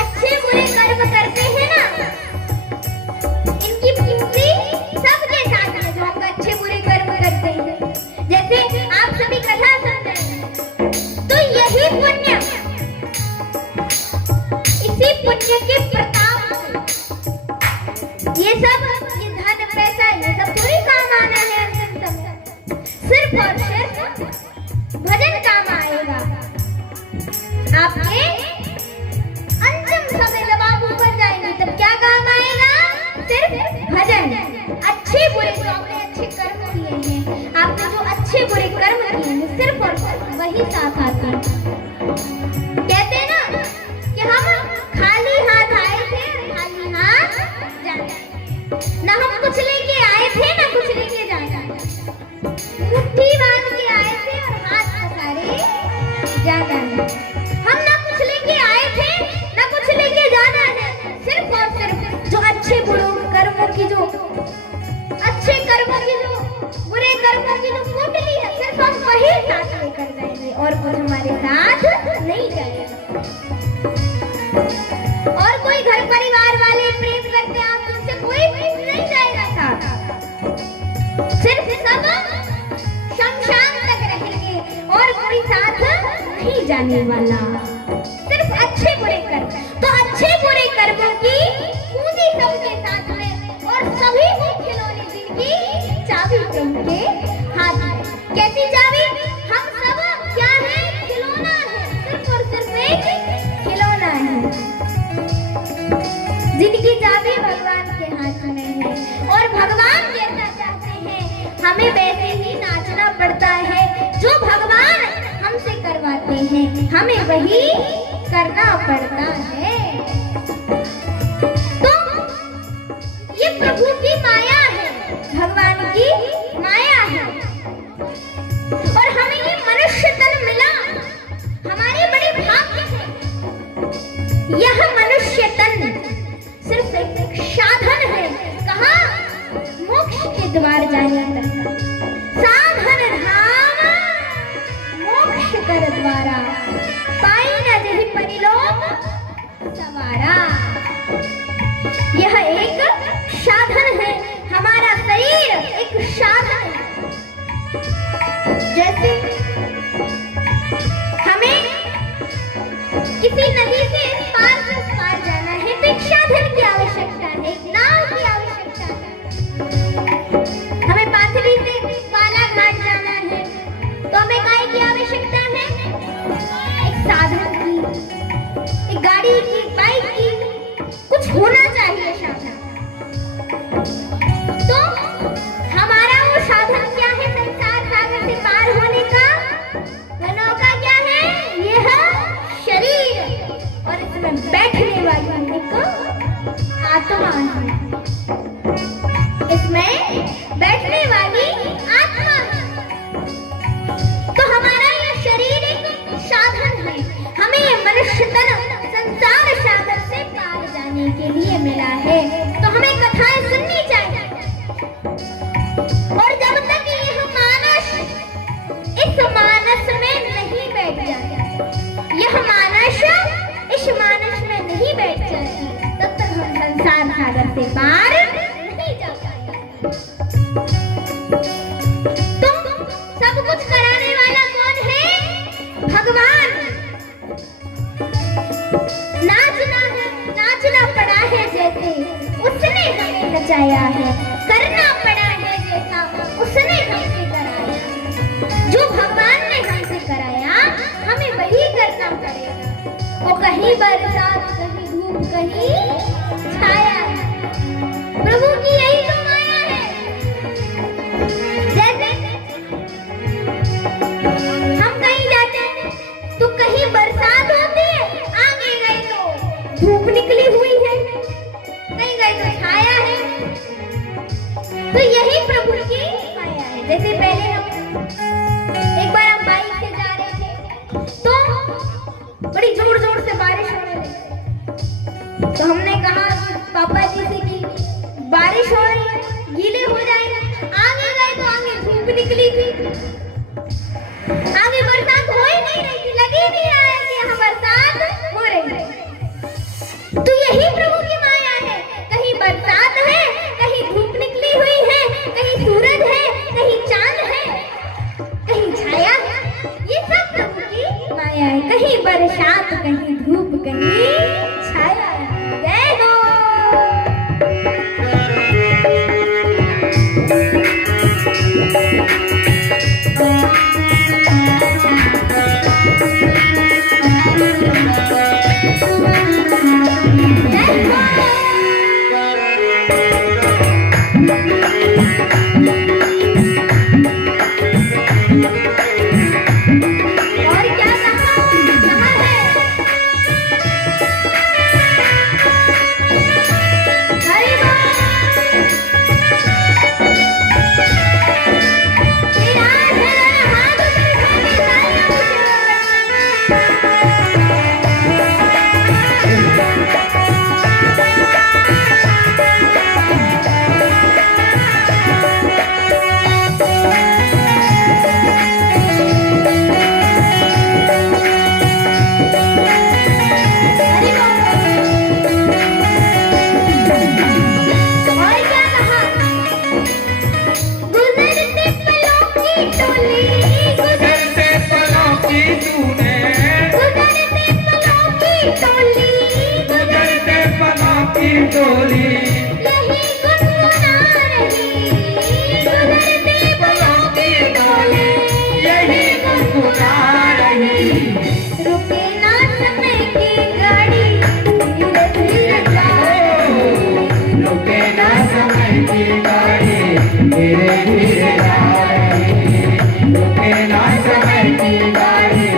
अच्छे बुरे कर्म करते हैं ना, इनकी पूंजी सबके साथ में। जो हम अच्छे बुरे कर्म करते हैं, जैसे आप सभी कथा सुनते हैं, तो यही पुण्य, इसी पुण्य के प्रताप से ये सब, ये धन पैसा, ये सब थोड़ी काम आना है अंतिम समय। सिर्फ और सिर्फ भजन काम आएगा आपके अंतिम समय। जब आप ऊपर जाएंगे तब क्या काम आएगा? सिर्फ भजन। अच्छे बुरे जो आपने अच्छे कर्म किए हैं, आपने जो अच्छे बुरे कर्म किए हैं, सिर्फ और सिर्फ वही साथ आते हैं। कहते हैं ना कि हम खाली हाथ आए थे और खाली हाथ जाना, ना हम कुछ लेके आए थे ना कुछ लेके जाना। मुट्ठी बांध के आए थे और हाथ पसारे जाना है। हम ना कुछ लेके आए थे ना कुछ लेके जाना है। सिर्फ और सिर्फ जो अच्छे बुरे कर्मों की, जो अच्छे कर्मों की, जो बुरे कर्मों की जो कुंडली है, सिर्फ हम वही साथ लेकर जाएंगे और कुछ हमारे साथ नहीं जाएगा। और कोई घर परिवार वाले प्रेम करते हैं आप, उनसे कोई प्रेम नहीं जाएगा साथ। सिर्फ सब शमशान तक रहेंगे और कोई साथ नहीं जाने वाला। सिर्फ अच्छे बुरे कर्म। तो अच्छे बुरे कर्मों की पूंजी सबके साथ में और सभी को खिलौने जिनकी चाबी प्रभु के हाथ में। कैसी चाबी? हम सब क्या है? खिलौना है। सिर्फ और सिर्फ एक खिलौना है जिनकी चाबी भगवान के हाथ में है। और भगवान जैसा चाहते हैं हमें वैसे ही नाचना पड़ता है। जो भगवान हमसे करवाते हैं हमें वही करना पड़ता है। तो ये प्रभु की माया है, भगवान की माया है। और हमें ये मनुष्य तन मिला, हमारे बड़े भाग्य है। यह मनुष्य तन सिर्फ एक साधन है। कहाँ? मोक्ष के द्वार जाने तक। साधन धाम मोक्ष कर द्वारा, पाई न जहि परिलोक सवारा। यह एक साधन है, हमारा शरीर एक साधन है। जैसे हमें किसी नदी से इस पार से उस पार जाना है तो एक साधन की आवश्यकता है, एक नाव की आवश्यकता है। हमें पाथरी से बालाघाट जाना है तो हमें काय की आवश्यकता है? गाड़ी की, बाइक की, कुछ होना चाहिए साधन। तो हमारा वो साधन क्या है संसार सागर से पार होने का? वो नौका क्या है? ये है शरीर, और इसमें बैठने वाली एक आत्मा है। इसमें बैठने वाली आत्मा है। तो हमारा ये शरीर एक साधन है, हमें ये मनुष्य तन संसार सागर से पार जाने के लिए मिला है। तो हमें कथाएं सुननी चाहिए, और जब तक यह मानस इस मानस में नहीं बैठ जाता, यह मानस इस मानस में नहीं बैठ जाती, तब तक हम संसार सागर से पार नहीं जा पाते। तो सब कुछ कराने वाला कौन है? भगवान। नाचना पड़ा है जैसे उसने हमें नचाया है, करना पड़ा है जैसा उसने हमसे कराया। जो भगवान ने हमसे कराया हमें वही करना पड़ेगा। वो कहीं बरसात, कहीं धूप, कहीं छाया, प्रभु की यही तो माया है। जैसे हम कहीं जाते हैं तो कहीं बरसात होती है, आगे गए तो धूप निकली हुई है, कहीं गए तो छाया है। तो यही प्रभु की माया है। जैसे पहले एक बार हम बाइक से जा रहे थे तो बड़ी जोर जोर से बारिश होने लगी। तो हमने कहा पापा जी से कि बारिश हो रही है, गीले हो जाएंगे। आगे गए तो आगे धूप निकली थी, आगे बरसात हो ही नहीं रही थी, लगी नहीं रहा है कि यहाँ बरसात हो रही है। तो यही प्रभु की माया है, कहीं बरसात है, कहीं धूप निकली हुई है, कहीं सूरज है, कहीं चांद है, कहीं छाया है। ये सब प्रभु की माया है। कहीं बरसात, कहीं धूप, कहीं छाया है। जय हो। और क्या कहा है? हरि बोल। श्री राम हाथ उठा के तालियां डोली यही गुनगुना रही, गुजरते पलों की डोली यही गुनगुना रही। रुके ना समय की गाड़ी, धीरे धीरे जाओ। रुके ना समय की गाड़ी, धीरे धीरे जा रही। रुके ना समय की गाड़ी,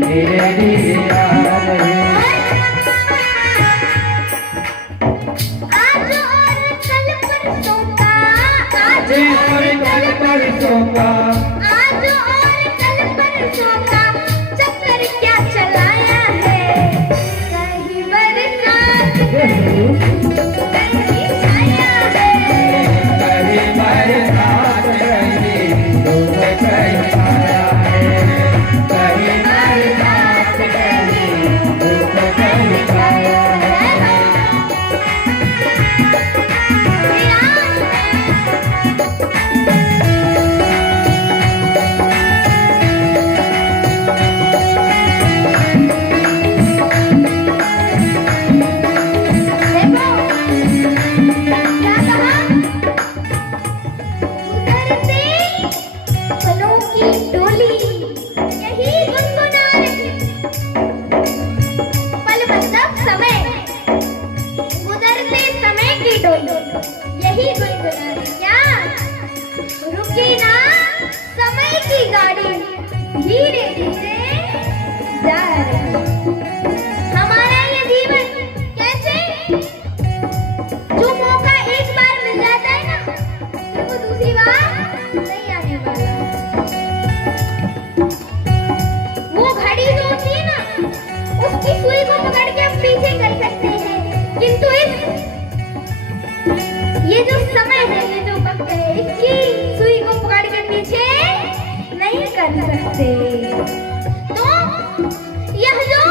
धीरे धीरे जा रही। धीरे धीरे जा रही है। हमारा ये जीवन कैसे, जो मौका एक बार मिल जाता है ना, फिर वो दूसरी बार नहीं आने वाला। वो घड़ी जो होती है ना, उसकी सुई को पकड़ के हम पीछे कर सकते हैं, किंतु ये जो समय है, ये जो वक्त है, इसकी सुई को पकड़ के पीछे नहीं कर सकते। तो यह जो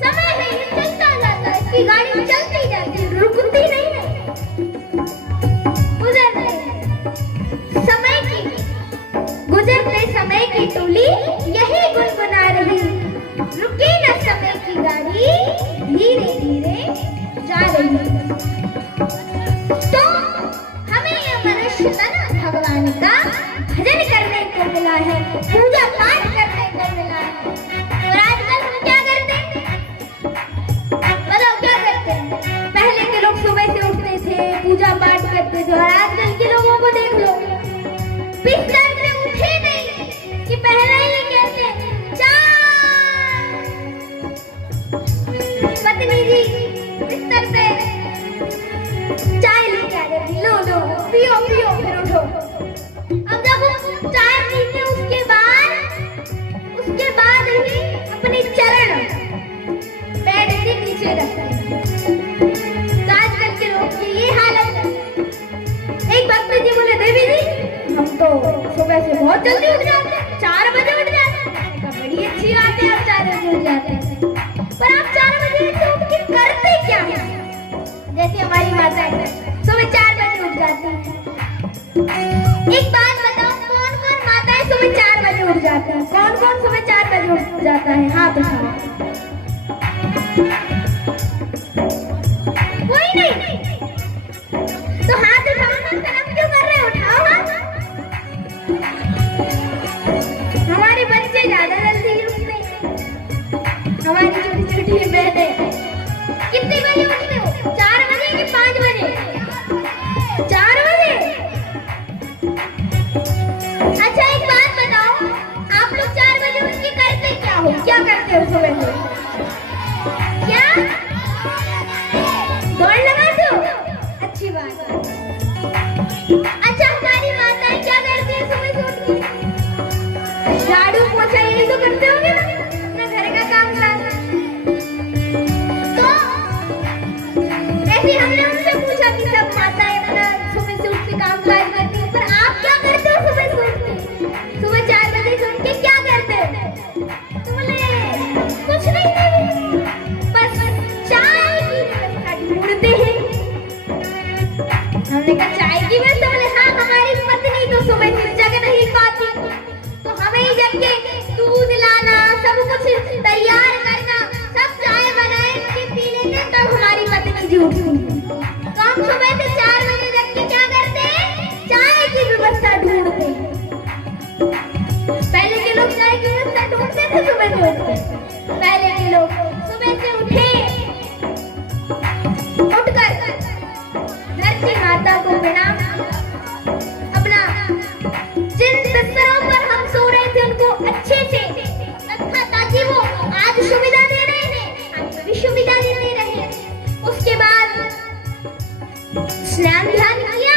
समय है ये चलता जाता है, इसकी गाड़ी चलती जाती है, रुकती नहीं है। गुजरते समय की टोली यही गुनगुना रही, रुकी न समय की गाड़ी, धीरे धीरे जा रही। तो हमें यह मनुष्य तन भगवान का भजन करने को मिला है, पूजा पाठ करने को मिला है। और आजकल हम क्या करते हैं, बताओ क्या करते हैं? पहले के लोग सुबह से उठते थे, पूजा पाठ करते थे, और आजकल के लोगों को देख लो, बिस्तर से उठे नहीं कि पहले ही कहते हैं चाय। पत्नी जी बिस्तर पे चाय लेके आ जाती, लो लो पियो पियो, फिर उठो। अब जब वो चाय पीते उसके बाद ही अपने चरण बेड के नीचे रखते हैं। तो आजकल के लोग की ये हालत है। एक भक्त जी बोले, देवी जी हम तो सुबह से बहुत जल्दी उठ जाते हैं, 4 बजे उठ जाते हैं। बड़ी अच्छी बात है, आप 4 बजे उठ जाते हैं, पर आप 4 बजे से उठ के करते क्या है? जैसे हमारी माता है सुबह 4 बजे उठ जाती है। एक बात बताओ, कौन कौन माताएं सुबह 4 बजे उठ जाती है? कौन कौन सुबह 4 बजे उठ जाता है? हाथ उठाओ। कोई नहीं, तो हाथ उठाओ ना, शर्म क्यों कर रहे हो? उठाओ हाथ। हमारे बच्चे ज्यादा जल्दी उठते हैं, हमारी छोटी छोटी बहनें कितने बजे उठते हो? 4 बजे कि 5 बजे? 4 बजे। अच्छा एक बात बताओ, आप लोग 4 बजे उठ के करते क्या हो? क्या करते हो सुबह से? क्या दौड़ लगाते हो? अच्छी बात है। अच्छा हमारी माताएं क्या करती है सुबह से उठ के? झाड़ू पोछा यही तो करते होंगे ना, अपना घर का काम काज। तो ऐसे हमने उनसे पूछा कि सब माताएं अपना सुबह से उठ के काम काज करती हैं, पर आप क्या करते हो सुबह से उठ के? सुबह 4 बजे से उठ के क्या करते हो? तो बोले कुछ नहीं, बस चाय की व्यवस्था ढूंढते हैं। हमने कहा चाय की व्यवस्था? बोले हाँ, हमारी पत्नी तो सुबह से जग नहीं पाती, तो हमें ही जग के दूध लाना, सब कुछ तैयार करना, सब चाय बनाए के पी लेते, तब हमारी पत्नी जी उठती। तो हम सुबह से 4 बजे जग के क्या करते हैं? चाय की व्यवस्था ढूंढते हैं। पहले के लोग चाय की व्यवस्था ढूंढते थे सुबह से उठ के। पहले के लोग सुबह से उठे, उठकर धरती माता को प्रणाम, अपना जिन बिस्तरों पर हम सो रहे थे उनको अच्छे से रखा, ताकि वो आज सुविधा दे रहे हैं, आज भी सुविधा देते रहे। उसके बाद स्नान ध्यान किया,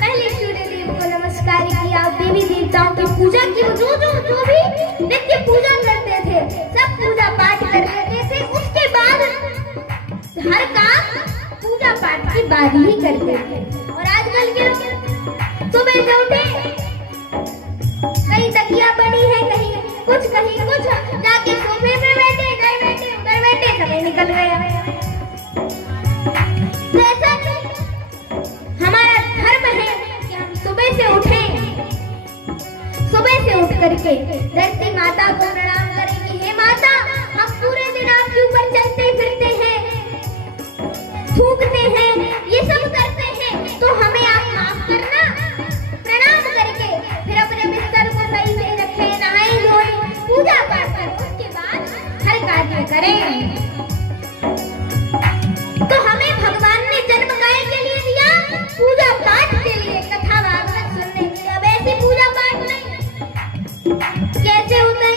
पहले सूर्य देव को नमस्कार किया, देवी देवताओं की पूजा की, जो भी नित्य पूजा करते थे सब पूजा पाठ कर लेते थे। उसके बाद हर काम पूजा पाठ की बारी ही करते थे। और आजकल के लोग सुबह से उठे, कहीं तकिया पड़ी है, कहीं कुछ जाके सोफे पे बैठे, इधर बैठे उधर बैठे, समय निकल गया। तो ऐसा नहीं, हमारा धर्म है कि हम सुबह से उठें, सुबह से उठ करके धरती माता को प्रणाम करें कि हे माता, हम पूरे दिन आपके ऊपर चलते फिरते हैं, थूकते हैं, ये सब करते हैं, तो हमें आप माफ करना। प्रणाम करके फिर अपने बिस्तर को सही से रखें, नहाए धोएं, पूजा पाठ करें, उसके बाद हर कार्य करें। तो हमें भगवान ने जन्म गाय के लिए दिया, पूजा पाठ के लिए, कथा भागवत सुनने के लिए। अब ऐसी पूजा पाठ नहीं, कैसे होता है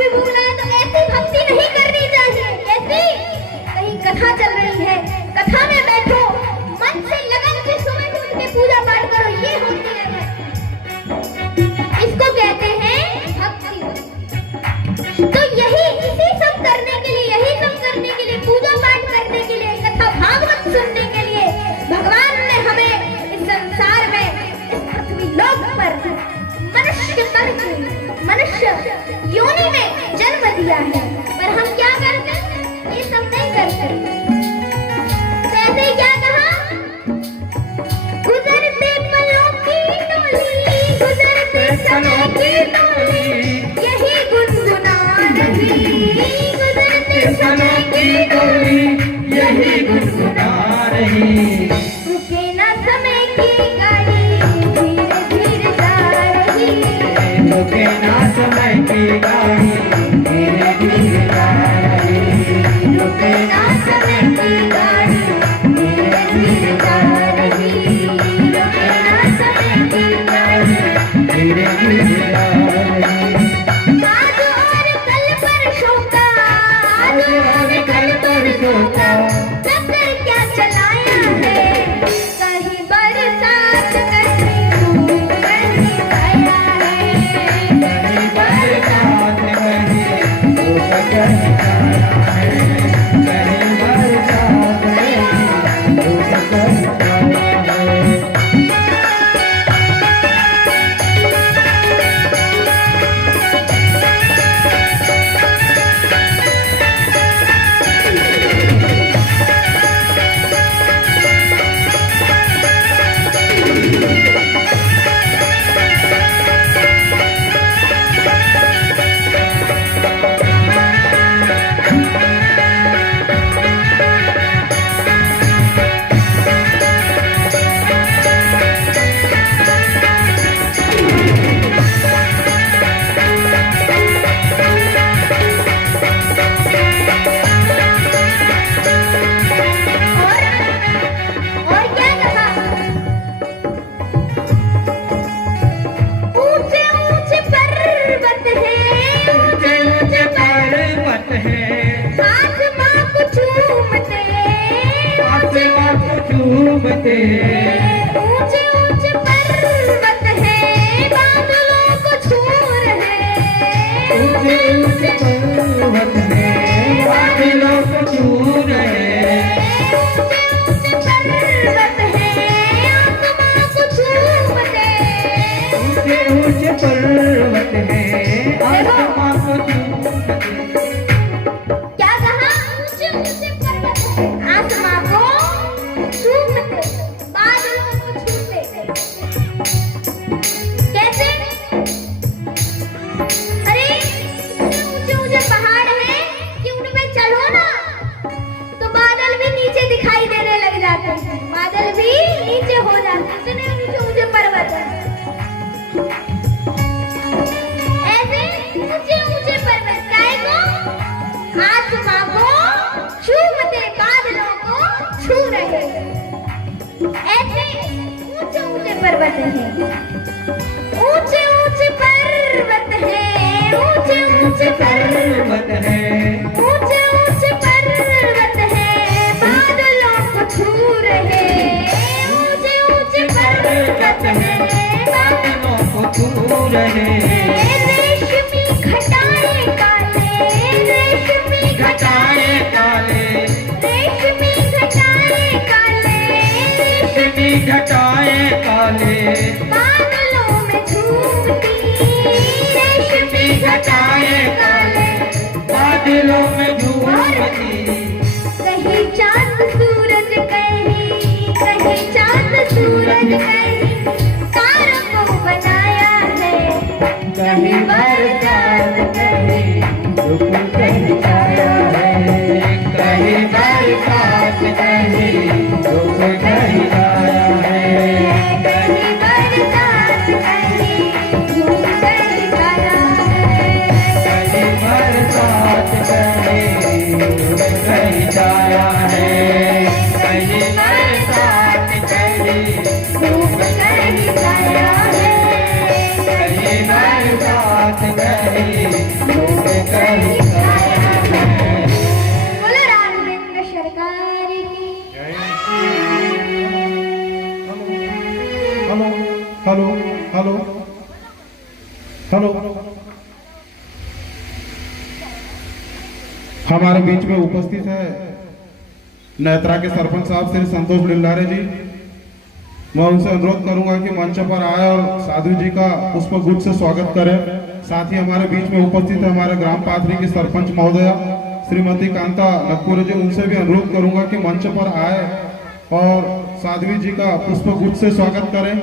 भी भूलना है तो ऐसी भक्ति नहीं करनी चाहिए। कैसी? कहीं कथा चल रही है, कथा में बैठो, मन से लगन से सुबह उठ के पूजा पाठ करो, ये होती है भक्ति। इसको कहते हैं भक्ति। तो यही इसी सब करने के लिए, यही सब करने के लिए, पूजा पाठ करने के लिए, कथा भागवत सुनने के लिए भगवान ने हमें इस संसार में, इस पृथ्वी लोक पर मनुष्य तन की, मनुष्य योनि में जन्म दिया है। पर हम क्या करते हैं? ये सब नहीं करते। कैसे? क्या कहा? गुजरते पलों की टोली, गुजरते समय की टोली, यही गुनगुना रही, गुजरते समय की टोली, यही गुनगुना रही। रुके ना समय की गाड़ी, धीरे धीरे जा रही, रुके ना समय की गाड़ी, धीरे धीरे जा रही। रुके ना समय की गाड़ी, धीरे धीरे जा रही, रुके ना समय की गाड़ी, धीरे धीरे जा रही। आज और कल परसों का, आज और कल परसों का चक्कर क्या चलाया है, कहीं बरसात कहीं धूप कहीं छाया है, कहीं बरसात कहीं धूप कहीं छाया है, कहीं बरसात कहीं धूप कहीं छाया है। और क्या कहा? ऊंचे ऊंचे पर्वत हैं, ऊंचे ऊंचे पर्वत हैं, आसमां को चूमते, आसमां को चूमते। ऊंचे ऊंचे पर्वत हैं, बादलों को छू रहे, ऊंचे ऊंचे पर्वत हैं, बादलों को छू रहे। ऊंचे पर्वत हैं, आसमां को चूमते। ऊंचे ऊंचे पर्वत हैं, आसमां को चूमते। क्या कहा? ऊंचे ऊंचे पर्वत हैं, आसमां को चूमते, बादलों को छूते। कैसे? अरे ऊंचे ऊंचे पहाड़ हैं कि उन पे चढ़ो ना तो बादल भी नीचे दिखाई देने लग जाते हैं, बादल भी नीचे हो जाते हैं, इतने ऊंचे ऊंचे पर्वत हैं। ऐसे ऊंचे ऊंचे पर्वत काय को? आसमां को चूमते, बादलों को छू रहे। ऐसे ऊंचे ऊंचे पर्वत हैं, ऊंचे ऊंचे पर्वत हैं, ऊंचे ऊंचे पर्वत, पर्वत हैं, ऊंचे ऊंचे पर्वत हैं, बादलों को छू रहे, ऊंचे ऊंचे पर्वत हैं, बादलों को छू रहे। रेशमी घटाएं काले, रेशमी घटाएं काले, रेशमी घटाएं काले, रेशमी घटाएं काले, बादलों में झूमती, रेशमी घटाएं काले, बादलों में झूमती। कहीं चांद सूरज कहीं, कहीं चांद सूरज कहीं, तारों को बनाया है, कहीं बरसात कहीं धूप कहीं छाया है, कहीं बरसात कहीं धूप कहीं छाया है, कहीं बरसात कहीं धूप कहीं छाया है, कहीं बरसात कहीं धूप कहीं छाया है, कहीं बरसात कहीं धूप कहीं छाया है, कहीं बरसात कहीं धूप हेलो हेलो हेलो हेलो। हमारे बीच में उपस्थित है नेत्रा के सरपंच साहब श्री संतोष लिल्लारे जी। मैं उनसे अनुरोध करूंगा कि मंच पर आए और साधु जी का पुष्प गुच्छ से स्वागत करें। साथ ही हमारे बीच में उपस्थित है हमारे ग्राम पाथरी की सरपंच महोदया श्रीमती कांता नकपुरे जी। उनसे भी अनुरोध करूंगा कि मंच पर आए और साध्वी जी का पुष्प गुच्छ से स्वागत करें।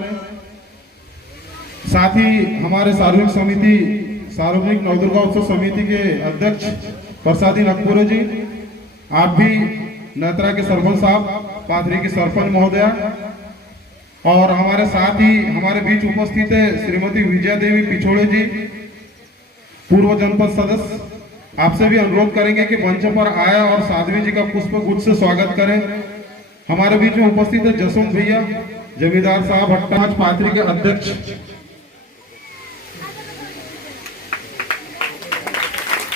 साथ ही हमारे सार्वजनिक नवदुर्गा उत्सव समिति के अध्यक्ष प्रसादी नकपुरे जी, आप भी नेत्रा के सरपंच साहब, पाथरी की सरपंच महोदया, और हमारे साथ ही हमारे बीच उपस्थित है श्रीमती विजया देवी पिछोड़े जी, पूर्व जनपद सदस्य। आपसे भी अनुरोध करेंगे कि मंच पर आए और साध्वी जी का पुष्प गुच्छ से स्वागत करें। हमारे बीच में उपस्थित है जसवंत भैया, जमींदार साहब हट्टा, पाथरी के अध्यक्ष।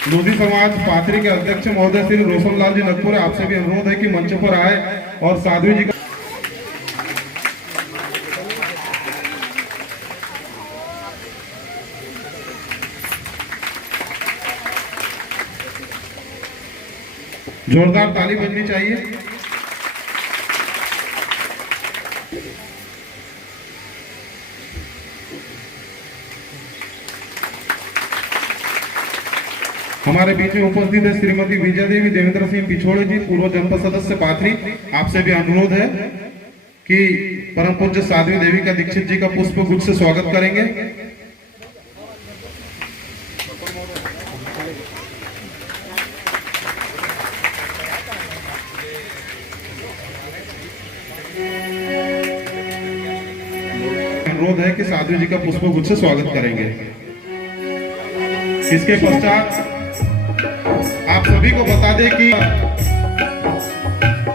लोधी समाज पाथरी के अध्यक्ष महोदय श्री रोशनलाल जी नकपुरे, आपसे भी अनुरोध है कि मंच पर आए और साध्वी जी का जोरदार ताली बजनी चाहिए। हमारे बीच में उपस्थित है श्रीमती विजया देवी देवेंद्र सिंह पिछोड़े जी, पूर्व जनपद सदस्य पाथरी। आपसे भी अनुरोध है कि परम पूज्य साध्वी देवी का दीक्षित जी का पुष्प गुच्छ से स्वागत करेंगे। अनुरोध है कि साध्वी जी का पुष्प गुच्छ से स्वागत करेंगे। इसके पश्चात आप सभी को बता दें कि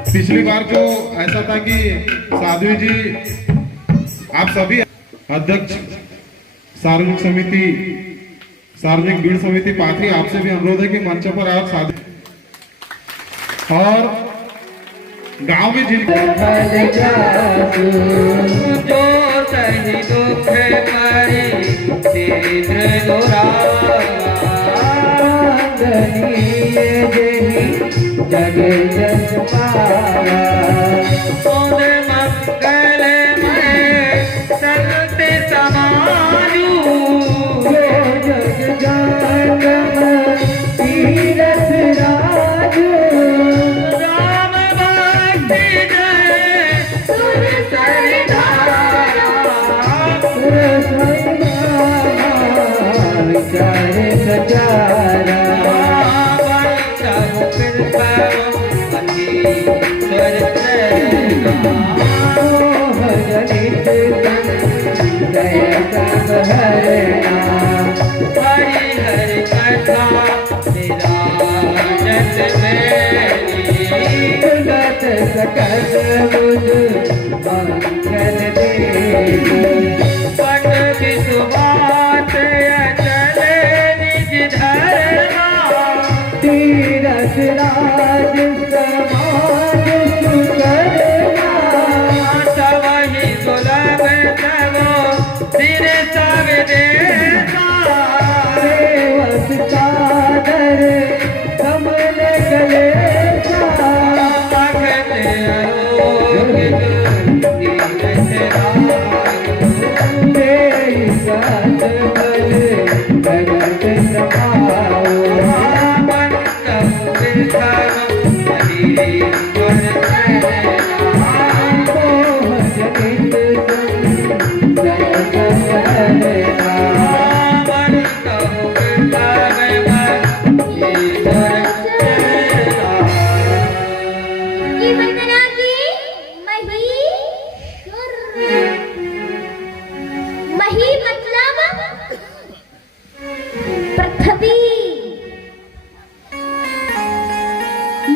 पिछली बार जो ऐसा था कि साध्वी जी, आप सभी अध्यक्ष सार्वजनिक भीड़ समिति पाथरी, आपसे भी अनुरोध है कि मंच पर आप साध्वी और गांव में जिन जग जस पाया सोने मंगल में सत्य समायु जो जग जान तीरथ राजू राम भक्ति जय सुर सरदारा विचार सचारा हरि हरि कथा जगत सकल बुध मंगल देवी पट विसुवात अचल निज धर्मा तीरथ राज समाज सुकर्मा तवहि सुलभ तव सिर सब देता सेवक सादर कमल गलेसा भगत अरोग तीरथ राज तेरी सात बल जगत समाओ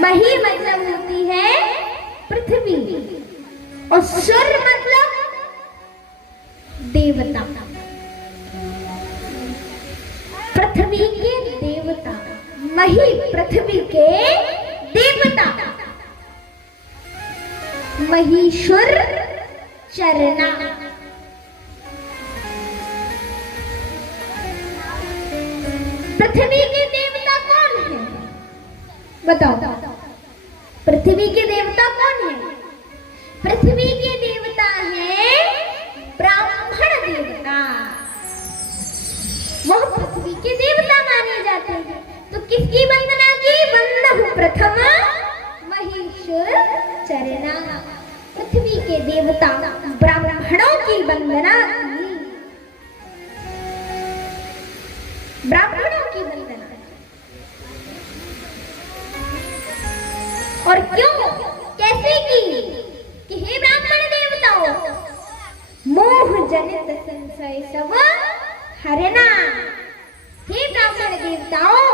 मही मतलब होती है पृथ्वी और सुर मतलब देवता। पृथ्वी के देवता, मही पृथ्वी के देवता, महीशुर चरना बताओ, पृथ्वी के देवता कौन है? पृथ्वी के देवता है ब्राह्मण देवता। वह पृथ्वी के देवता माने जाते हैं। तो किसकी वंदना की? वंदहु प्रथम महेश्वर चरणा। पृथ्वी के देवता ब्राह्मणों की वंदना की। ब्राह्मणों की वंदना। और क्यों, कैसे की? कि हे ब्राह्मण देवताओं, मोह जनित संशय सब हरना। हे ब्राह्मण देवताओं,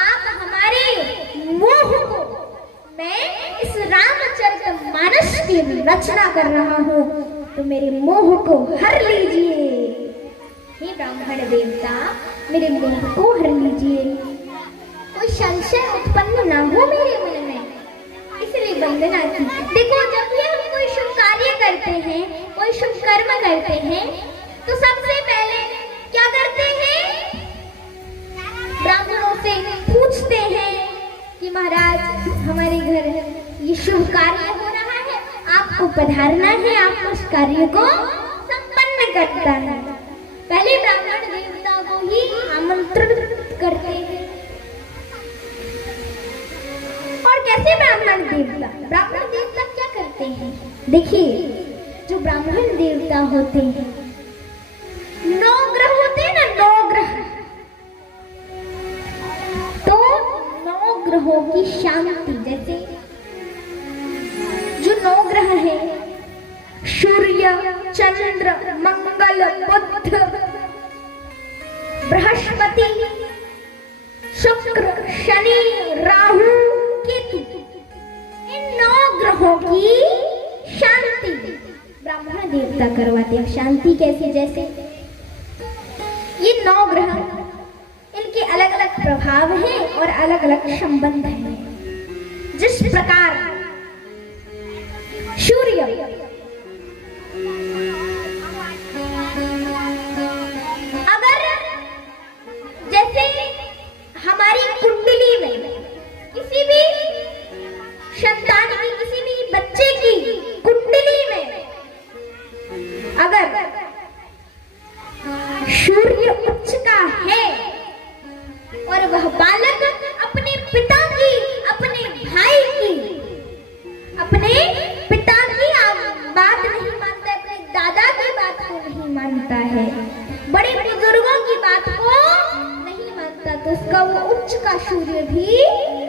आप हमारे मोह को, मैं इस रामचरितमानस की रचना कर रहा हूँ, तो मेरे मोह को हर लीजिए। हे ब्राह्मण देवता, मेरे मोह को हर लीजिए। कोई संशय उत्पन्न ना हो मेरे मन में, इसलिए वंदना की। देखो, जब भी हम कोई शुभ कार्य करते हैं, कोई शुभ कर्म करते हैं, तो सबसे पहले क्या करते हैं? ब्राह्मणों से पूछते हैं कि महाराज, हमारे घर ये शुभ कार्य हो रहा है, आपको पधारना है, आप उस कार्य को संपन्न करता है। पहले ब्राह्मण देवता को ही आमंत्रित करते हैं। और कैसे ब्राह्मण देवता क्या करते हैं? देखिए, जो ब्राह्मण देवता होते हैं, 9 ग्रह होते हैं ना, 9 ग्रह, तो 9 ग्रहों की शांति, जैसे जो 9 ग्रह है, सूर्य, चंद्र, मंगल, बुध, बृहस्पति, शुक्र, शनि, राहु, केतु, इन 9 ग्रहों की शांति ब्राह्मण देवता करवाते हैं। शांति कैसे? जैसे ये 9 ग्रह, इनके अलग अलग प्रभाव हैं और अलग अलग संबंध हैं। जिस प्रकार सूर्य अगर जैसे हमारी कुंडली में किसी भी संतान की, किसी भी बच्चे की कुंडली में अगर सूर्य उच्च का है और वह बालक अपने पिता की, अपने भाई की, अपने पिता की बात नहीं मानता, अपने दादा की बात को नहीं मानता है, बड़े बुजुर्गों की बात को नहीं मानता, तो उसका वो उच्च का सूर्य भी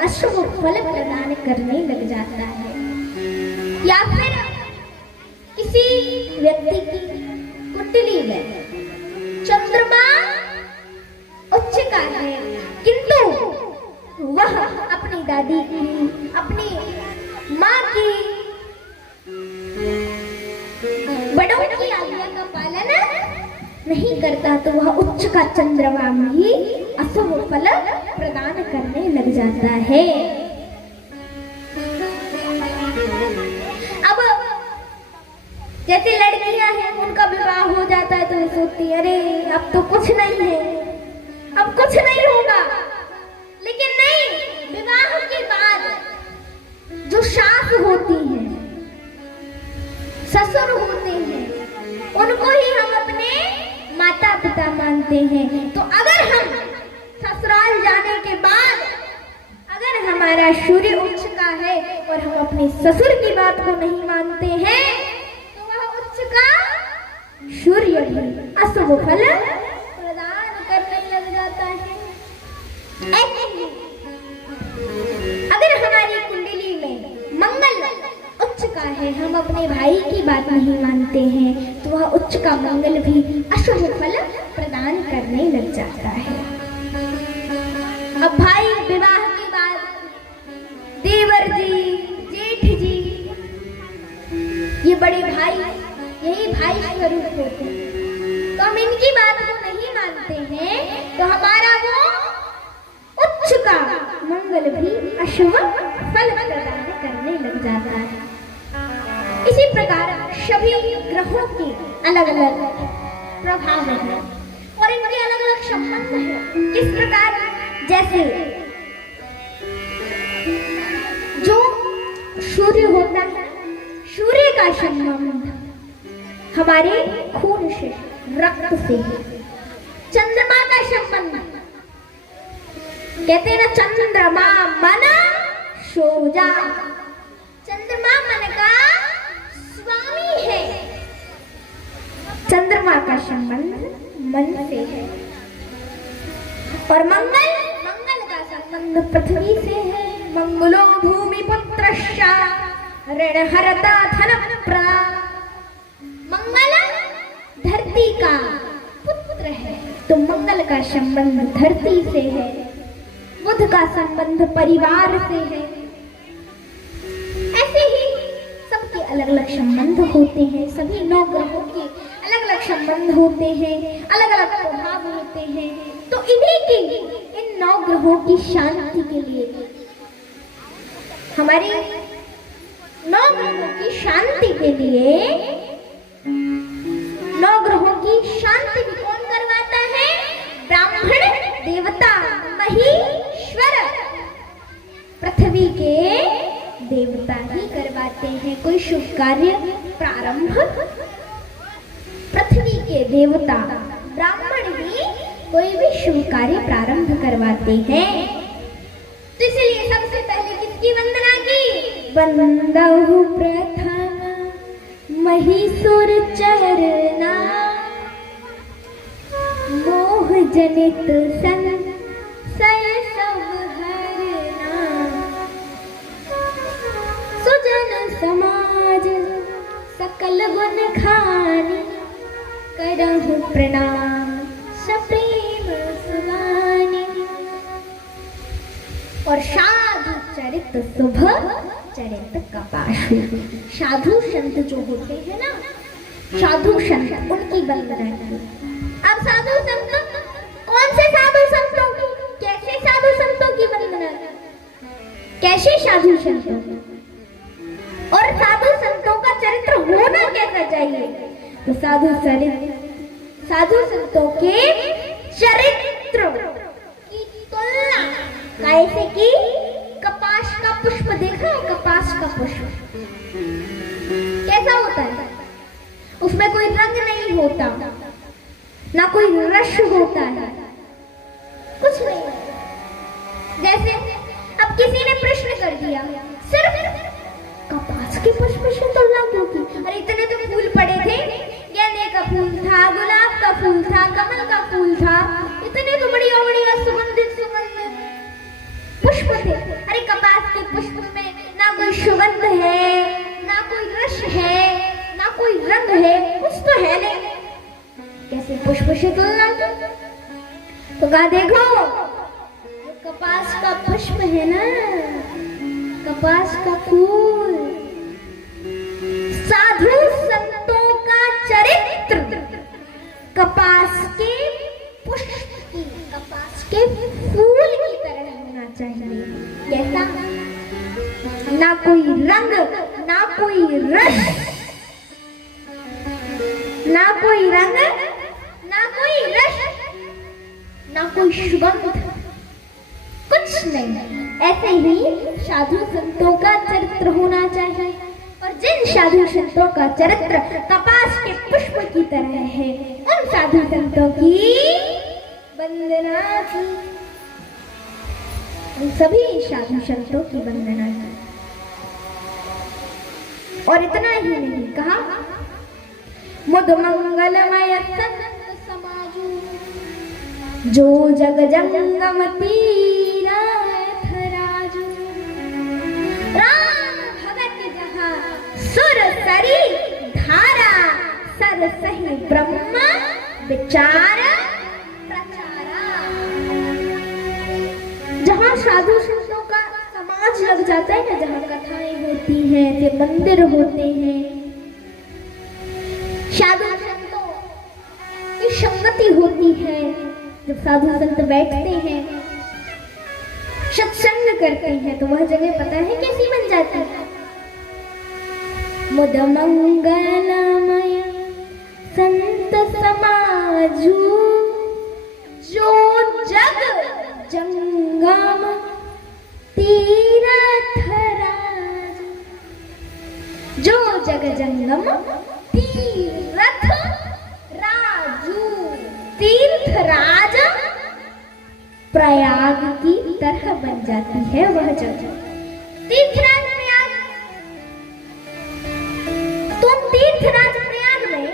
अशुभ फल प्रदान करने लग जाता है। या फिर किसी व्यक्ति की कुंडली में चंद्रमा उच्च का है, किंतु वह अपनी दादी की, अपनी माँ की, बड़ों की आज्ञा का पालन नहीं करता, तो वह उच्च का चंद्रमा भी अशुभ फल प्रदान करने लग जाता है। अब जैसे लड़कियां हैं, उनका विवाह हो जाता है, तो सोचती है, अरे अब तो कुछ नहीं है, अब कुछ नहीं होगा। लेकिन नहीं, विवाह के बाद जो सास होती है, ससुर होते हैं, उनको ही हम अपने माता पिता मानते हैं। तो अगर हम ससुराल जाने के बाद अगर हमारा सूर्य उच्च का है और हम अपने ससुर की बात को नहीं मानते हैं, तो वह उच्च का सूर्य भी अशुभ फल प्रदान करने लग जाता है। अगर हमारी कुंडली में मंगल उच्च का है, हम अपने भाई की बात नहीं मानते हैं, तो वह उच्च का मंगल भी अशुभ फल प्रदान करने लग जाता है। अब भाई विवाह के बाद देवर जी, जेठ जी, ये बड़े भाई, यही भाई स्वरूप होते हैं, तो हम इनकी बात को नहीं मानते हैं, तो हमारा वो उच्च का मंगल भी अशुभ फल प्रदान करने लग जाता है। इसी प्रकार सभी ग्रहों के अलग अलग प्रभाव हैं और इनके अलग अलग संबंध हैं। किस प्रकार? जैसे सूर्य होता है, सूर्य का संबंध हमारे खून से, रक्त से है। चंद्रमा का संबंध, कहते हैं ना चंद्रमा मन सोजा, चंद्रमा मन का स्वामी है। चंद्रमा का संबंध मन से है। और मंगल, मंगल का संबंध पृथ्वी से है। मंगलो भूमि पुत्रश्च ऋण हरता धन प्रा, मंगल धरती का पुत्र है, तो मंगल का संबंध धरती से है। बुध का संबंध परिवार से है। ऐसे ही सबके अलग अलग संबंध होते हैं। सभी 9 ग्रहों के अलग अलग संबंध होते हैं, अलग अलग प्रभाव होते हैं। तो इन्हीं की, इन 9 ग्रहों की शांति के लिए, हमारे 9 ग्रहों की शांति के लिए, 9 ग्रहों की शांति भी कौन करवाता है? ब्राह्मण देवता महेश्वर, पृथ्वी के देवता ही करवाते हैं। कोई शुभ कार्य प्रारंभ पृथ्वी के देवता ब्राह्मण ही कोई भी शुभ कार्य प्रारंभ करवाते हैं। तो इसलिए सबसे पहले किसकी वंदना की? वंदहु प्रथम महीसुर चरना, मोह जनित संशय सब हरना, सुजन समाज सकल गुण खानी, करहु प्रणाम सप्रेम सुहानी। और साधु चरित शुभ चरित कपाशु, साधु संत जो होते हैं ना, साधु संत, उनकी वंदना की। अब साधु संत, कौन से साधु संतों की, कैसे साधु संतों की वंदना, कैसे साधु संतों की, और साधु संतों का चरित्र होना कैसा चाहिए? तो साधु संतों के चरित्र की तुलना कैसे की? कपास का पुष्प देखा है? कपास का पुष्प कैसा होता है? उसमें कोई रंग नहीं होता, ना कोई रस होता है, कुछ नहीं। जैसे अब किसी ने प्रश्न कर दिया, सिर्फ कपास के पुष्प से तुलना क्यों की? अरे इतने तो फूल पड़े थे, गेंदे का फूल था, गुलाब का फूल था, कमल का फूल था, इतने तो बढ़िया बढ़िया सुगंधित पुष्प थे। अरे कपास के पुष्प में ना कोई सुगंध है, ना कोई रस है, ना कोई रंग है, कुछ तो है नहीं, कैसे पुष्प से तुलना की? तो कहा देखो, कपास का पुष्प है ना, कपास का फूल, साधु संतों का चरित्र कपास के पुष्प की, कपास के फूल की तरह होना चाहिए। कैसा? ना कोई रंग, ना कोई रस, ना कोई रंग, ना कोई रस, ना कोई सुगंध, कुछ नहीं। ऐसे ही साधु संतों का चरित्र होना चाहिए। और जिन साधु संतों का चरित्र कपास के पुष्प की तरह है, उन साधु संतों की वंदना की, उन सभी साधु संतों की वंदना की। और इतना ही नहीं, कहा मुद मंगलमय संत समाजू, जो जग जंगम तीरथ राजू, राम भगत जहाँ सुर सरी धारा, सर सही ब्रह्मा विचार प्रचारा। जहाँ साधु संतों का समाज लग जाता है ना, जहाँ कथाएं होती हैं, फिर मंदिर होते हैं, साधु संतों की संगति होती है, जब साधु संत बैठते हैं, सत्संग करते हैं, तो वह जगह पता है कैसी बन जाती है? मुद मंगलमय संत समाजू, जो जग जंगम तीरथ राजू। प्रयाग की तरह बन जाती है वह जगह। तीर्थराज प्रयाग, तुम तीर्थराज प्रयाग में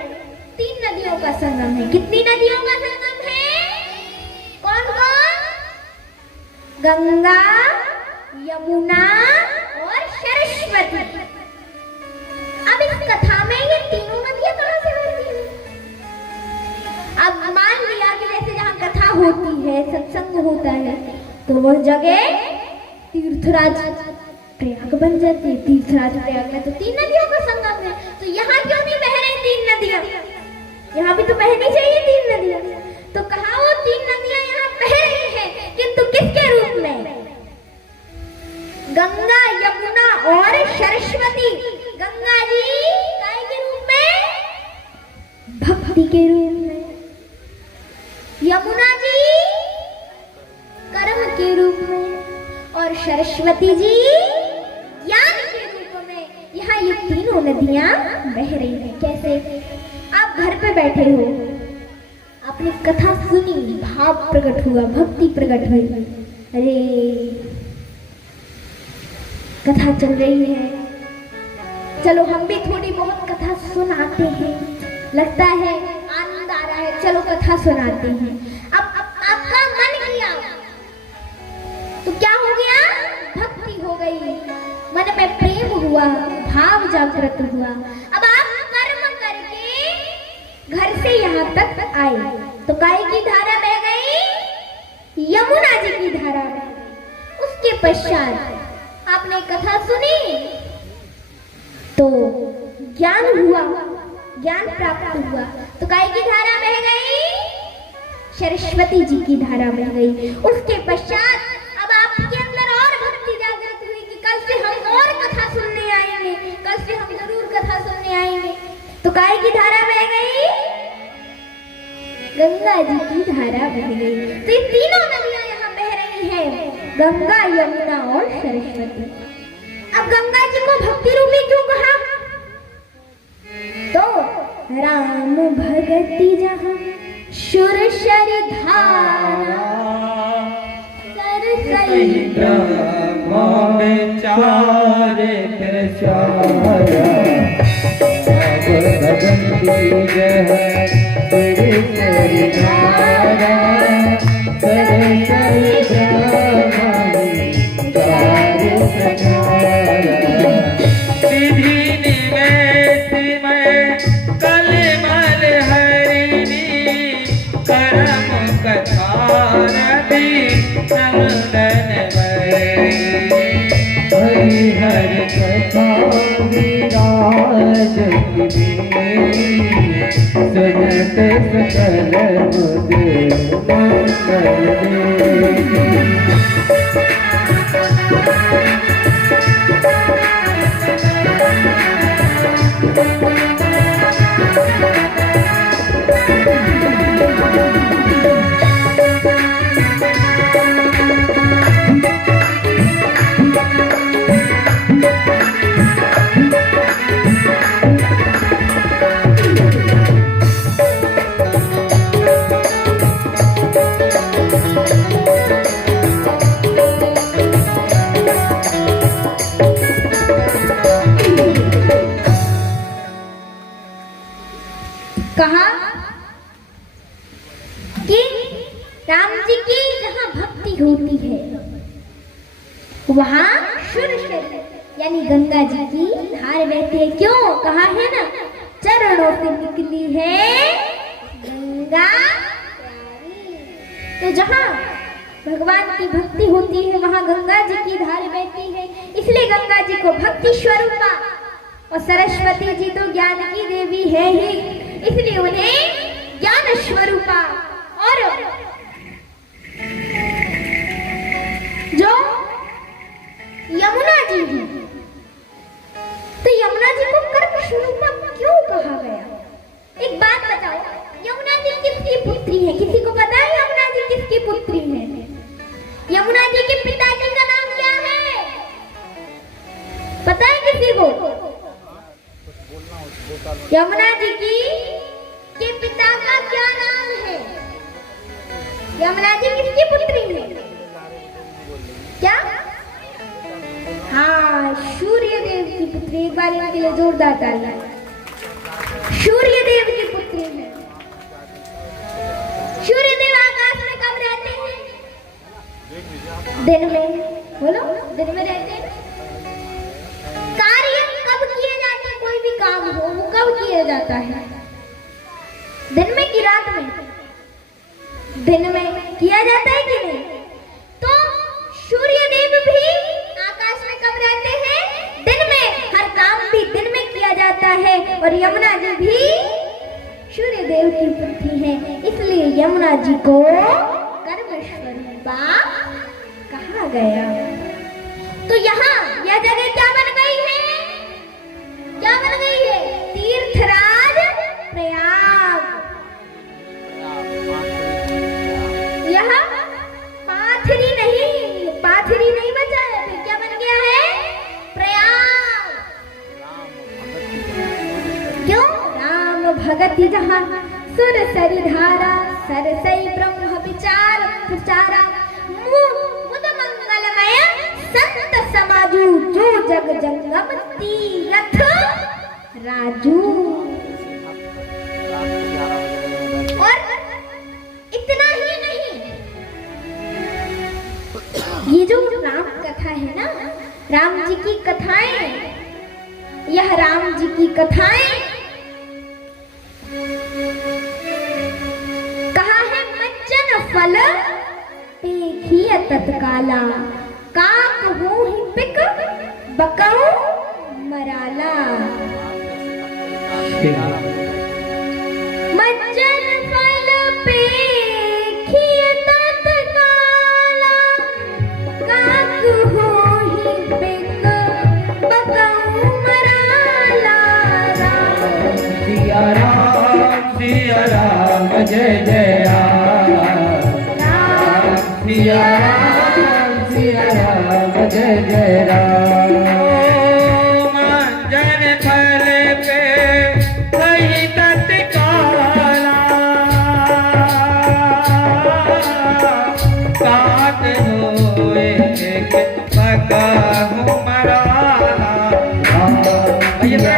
3 नदियों का संगम है। कितनी नदियों का संगम है? कौन कौन? गंगा, यमुना और सरस्वती। अब इस कथा में ये तीनों नदियां कहां से बहती हैं? अब मान लिया कि जैसे जहां कथा होती है, सत्संग होता है, तो वह जगह तीर्थराज प्रयाग बन जाती है। तीर्थराज प्रयाग में तो 3 नदियों का संगम है, तो यहाँ क्यों नहीं बह रही 3 नदियां? यहाँ भी तो बहनी चाहिए 3 नदियां। तो कहा वो 3 नदियां यहाँ बह रही हैं, किंतु किसके रूप में? गंगा, यमुना और सरस्वती। गंगा जी काय के रूप में? भक्ति के रूप में। यमुना जी कर्म के रूप में और सरस्वती जी ज्ञान के रूप में। यहाँ ये तीनों नदियां बह रही हैं। कैसे? आप घर पे बैठे हो, आपने कथा सुनी, भाव प्रकट हुआ, भक्ति प्रकट हुई। अरे कथा चल रही है, चलो हम भी थोड़ी बहुत कथा सुनाते हैं, लगता है आनंद आ रहा है, चलो कथा सुनाते हैं। अब आपका मन किया तो क्या हो गया? भक्ति हो गई, मन में प्रेम हुआ, भाव जागृत हुआ। अब आप कर्म करके घर से यहाँ तक आए तो काय की धारा बह गई? यमुना जी की धारा बह गई। उसके पश्चात आपने कथा सुनी तो ज्ञान हुआ, ज्ञान प्राप्त हुआ, तो काय की धारा बह गई? सरस्वती जी की धारा बह गई। उसके पश्चात अब आपके अंदर और भक्ति जागृत हुई कि कल से हम और कथा सुनने आएंगे, कल से हम जरूर कथा सुनने आएंगे। तो काय की धारा बह गई? गंगा जी की धारा बह गई। तो ये तीनों नदियां यहाँ बह रही हैं, गंगा, यमुना और सरस्वती। अब गंगा जी को भक्ति रूपी क्यों कहा? तो राम भगति जहाँ सुरसर धारा, सरसई चारे प्रचारा, भगति जहाँ सुरसर धारा, सरसई हर कथा विराज सुनत सकल मुद कहा कि राम जी की जहाँ भक्ति होती है वहाँ सुरसर यानी गंगा जी की धार बहती है। क्यों? कहा है ना, चरणों से निकली है गंगा प्यारी। तो जहाँ भगवान की भक्ति होती है वहाँ गंगा जी की धार बहती है, इसलिए गंगा जी को भक्ति स्वरूपा। और सरस्वती जी तो ज्ञान की देवी है ही, इसलिए उन्हें ज्ञान स्वरूपा। और जो यमुना जी है, तो यमुना जी को कर्म स्वरूपा क्यों कहा गया? एक बात बताओ, यमुना जी किसकी पुत्री है? किसी को पता है यमुना जी किसकी पुत्री है? यमुना जी के पिताजी का नाम क्या है? पता है किसी को? यमुना जी की के पिता का क्या नाम है? बार इनके लिए जोरदार तालियां। सूर्य देव की पुत्री है। सूर्य देव आकाश में कब रहते हैं? दिन में। बोलो, दिन में रहते हैं। कार्य कब किए जाते हैं? कोई भी काम हो वो कब किया जाता है? दिन में कि रात में? दिन में किया जाता है कि नहीं? तो सूर्य देव भी आकाश में कब रहते हैं? दिन में। हर काम भी दिन में किया जाता है। और यमुना जी भी सूर्य देव की पुत्री है, इसलिए यमुना जी को कर्मस्वरूपा कहा गया। तो यहाँ यह जगह क्या बन गई है? क्या बन गई है? तीर्थराज प्रयाग। यह पाथरी नहीं बचा है, फिर क्या बन गया है? प्रयाग। क्यों? राम भगत जहाँ सुर सरी धारा, सरसई ब्रह्म विचार प्रचारा, मुद मंगलमय संत समाजू, जो जग जंगम तीरथ राजू। और इतना ही नहीं, ये जो राम कथा है ना, राम जी की कथाएं, यह राम जी की कथाएं कहा है मज्जन फल पेखिय तत्काला, काक हो ही पिक बकाऊ मराला। मज्जन फल पेखिय तत्काला, काक हो ही पिक बकाऊ मराला। सिया राम जय जय राम, सिया राम जय जय राम। मंजन फल पे कहीं तत्काला, काट होए बकाऊ मराला। सिया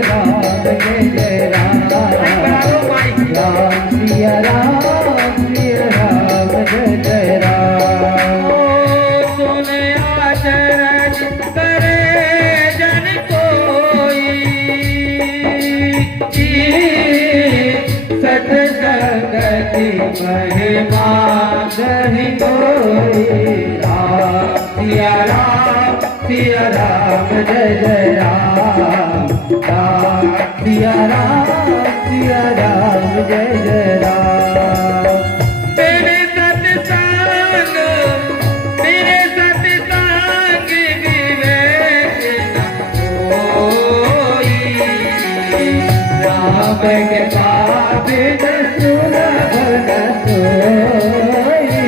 राम जय जय राम, सिया राम जय जय राम। सुन आचरण करे जन कोई, सत संगति महिमा नहीं कोई। सिया राम जय जय राम, सिया राम जय जय राम। तेरे सत्संग विवेक न कोई, राम के पाबिन सुलभ न सोई।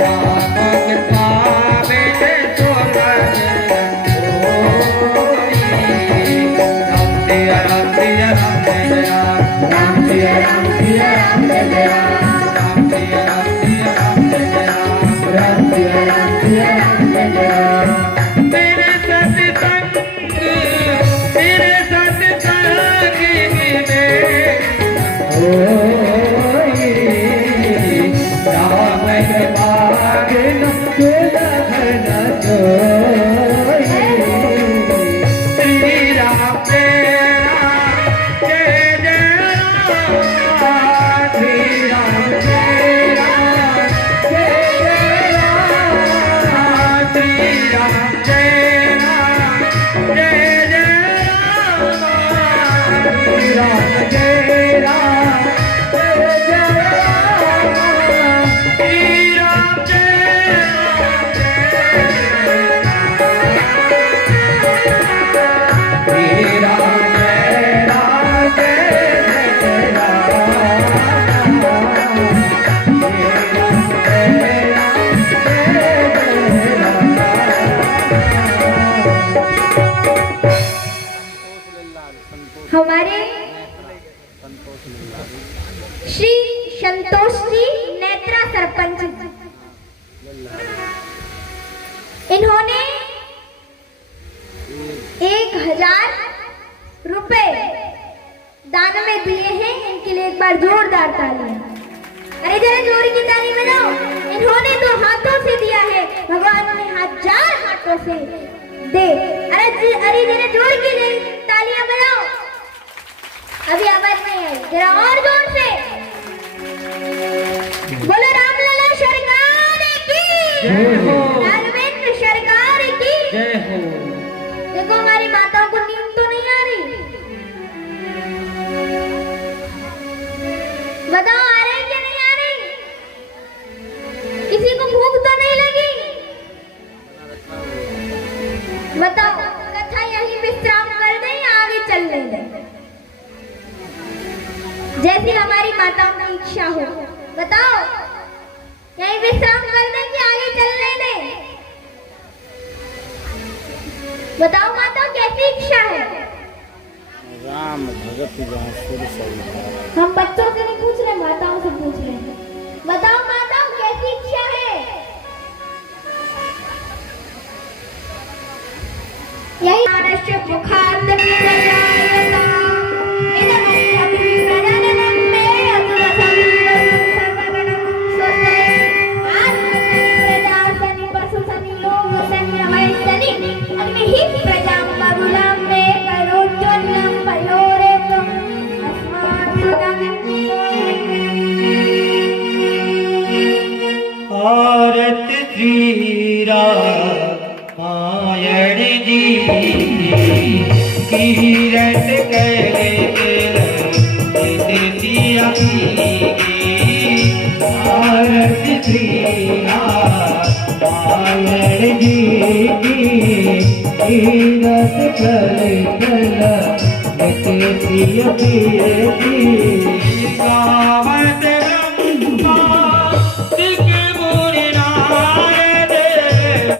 राम के पाबिन सुलभ न सोई। राम सिया राम जय जय राम, राम सिया राम जय जय राम, राम सिया राम जय जय राम, राम सिया राम जय जय राम। तेरे सत्संग विवेक होई, राम के पाबिन सुलभ न सोई। श्री राम तेरा जय जय राम, श्री राम तेरा जय जय राम, श्री राम तेरा जय जय राम, श्री राम तेरा जय जय राम, श्री राम हमारे श्री संतोष जी नेत्रा सरपंच, इन्होंने 1000 रुपए दान में दिए हैं। इनके लिए एक बार जोरदार तालियां। अरे जरा जोर की ताली बजाओ। इन्होंने तो हाथों से दिया है, भगवान ने 1000 हाथों से दे। अरे जरा जोर की तालियां बजाओ। अभी आवाज नहीं आई, जरा और जोर से बोलो। रामलला सरकार की जय हो। राघवेंद्र सरकार की जय हो। देखो हमारी माताओं को नींद तो नहीं आ रही, बताओ आ रही कि नहीं आ रही? किसी को भूख तो नहीं लगी? बताओ कथा यहीं विश्राम कर दें या आगे चलने दें? जैसी हमारी माताओं की इच्छा हो। बताओ यहीं विश्राम कर दें कि आगे चलने दें? बताओ माताओं कैसी इच्छा है? राम भगत जहाँ सुर सही। हम बच्चों से नहीं पूछ रहे, माताओं से पूछ रहे हैं। बताओ माताओं कैसी इच्छा है? यही महाराष्ट्र मुखात आरत श्री रामायण जी कीरत करे सिया की। आरत श्री रामायण जी कीरत करे सिया की।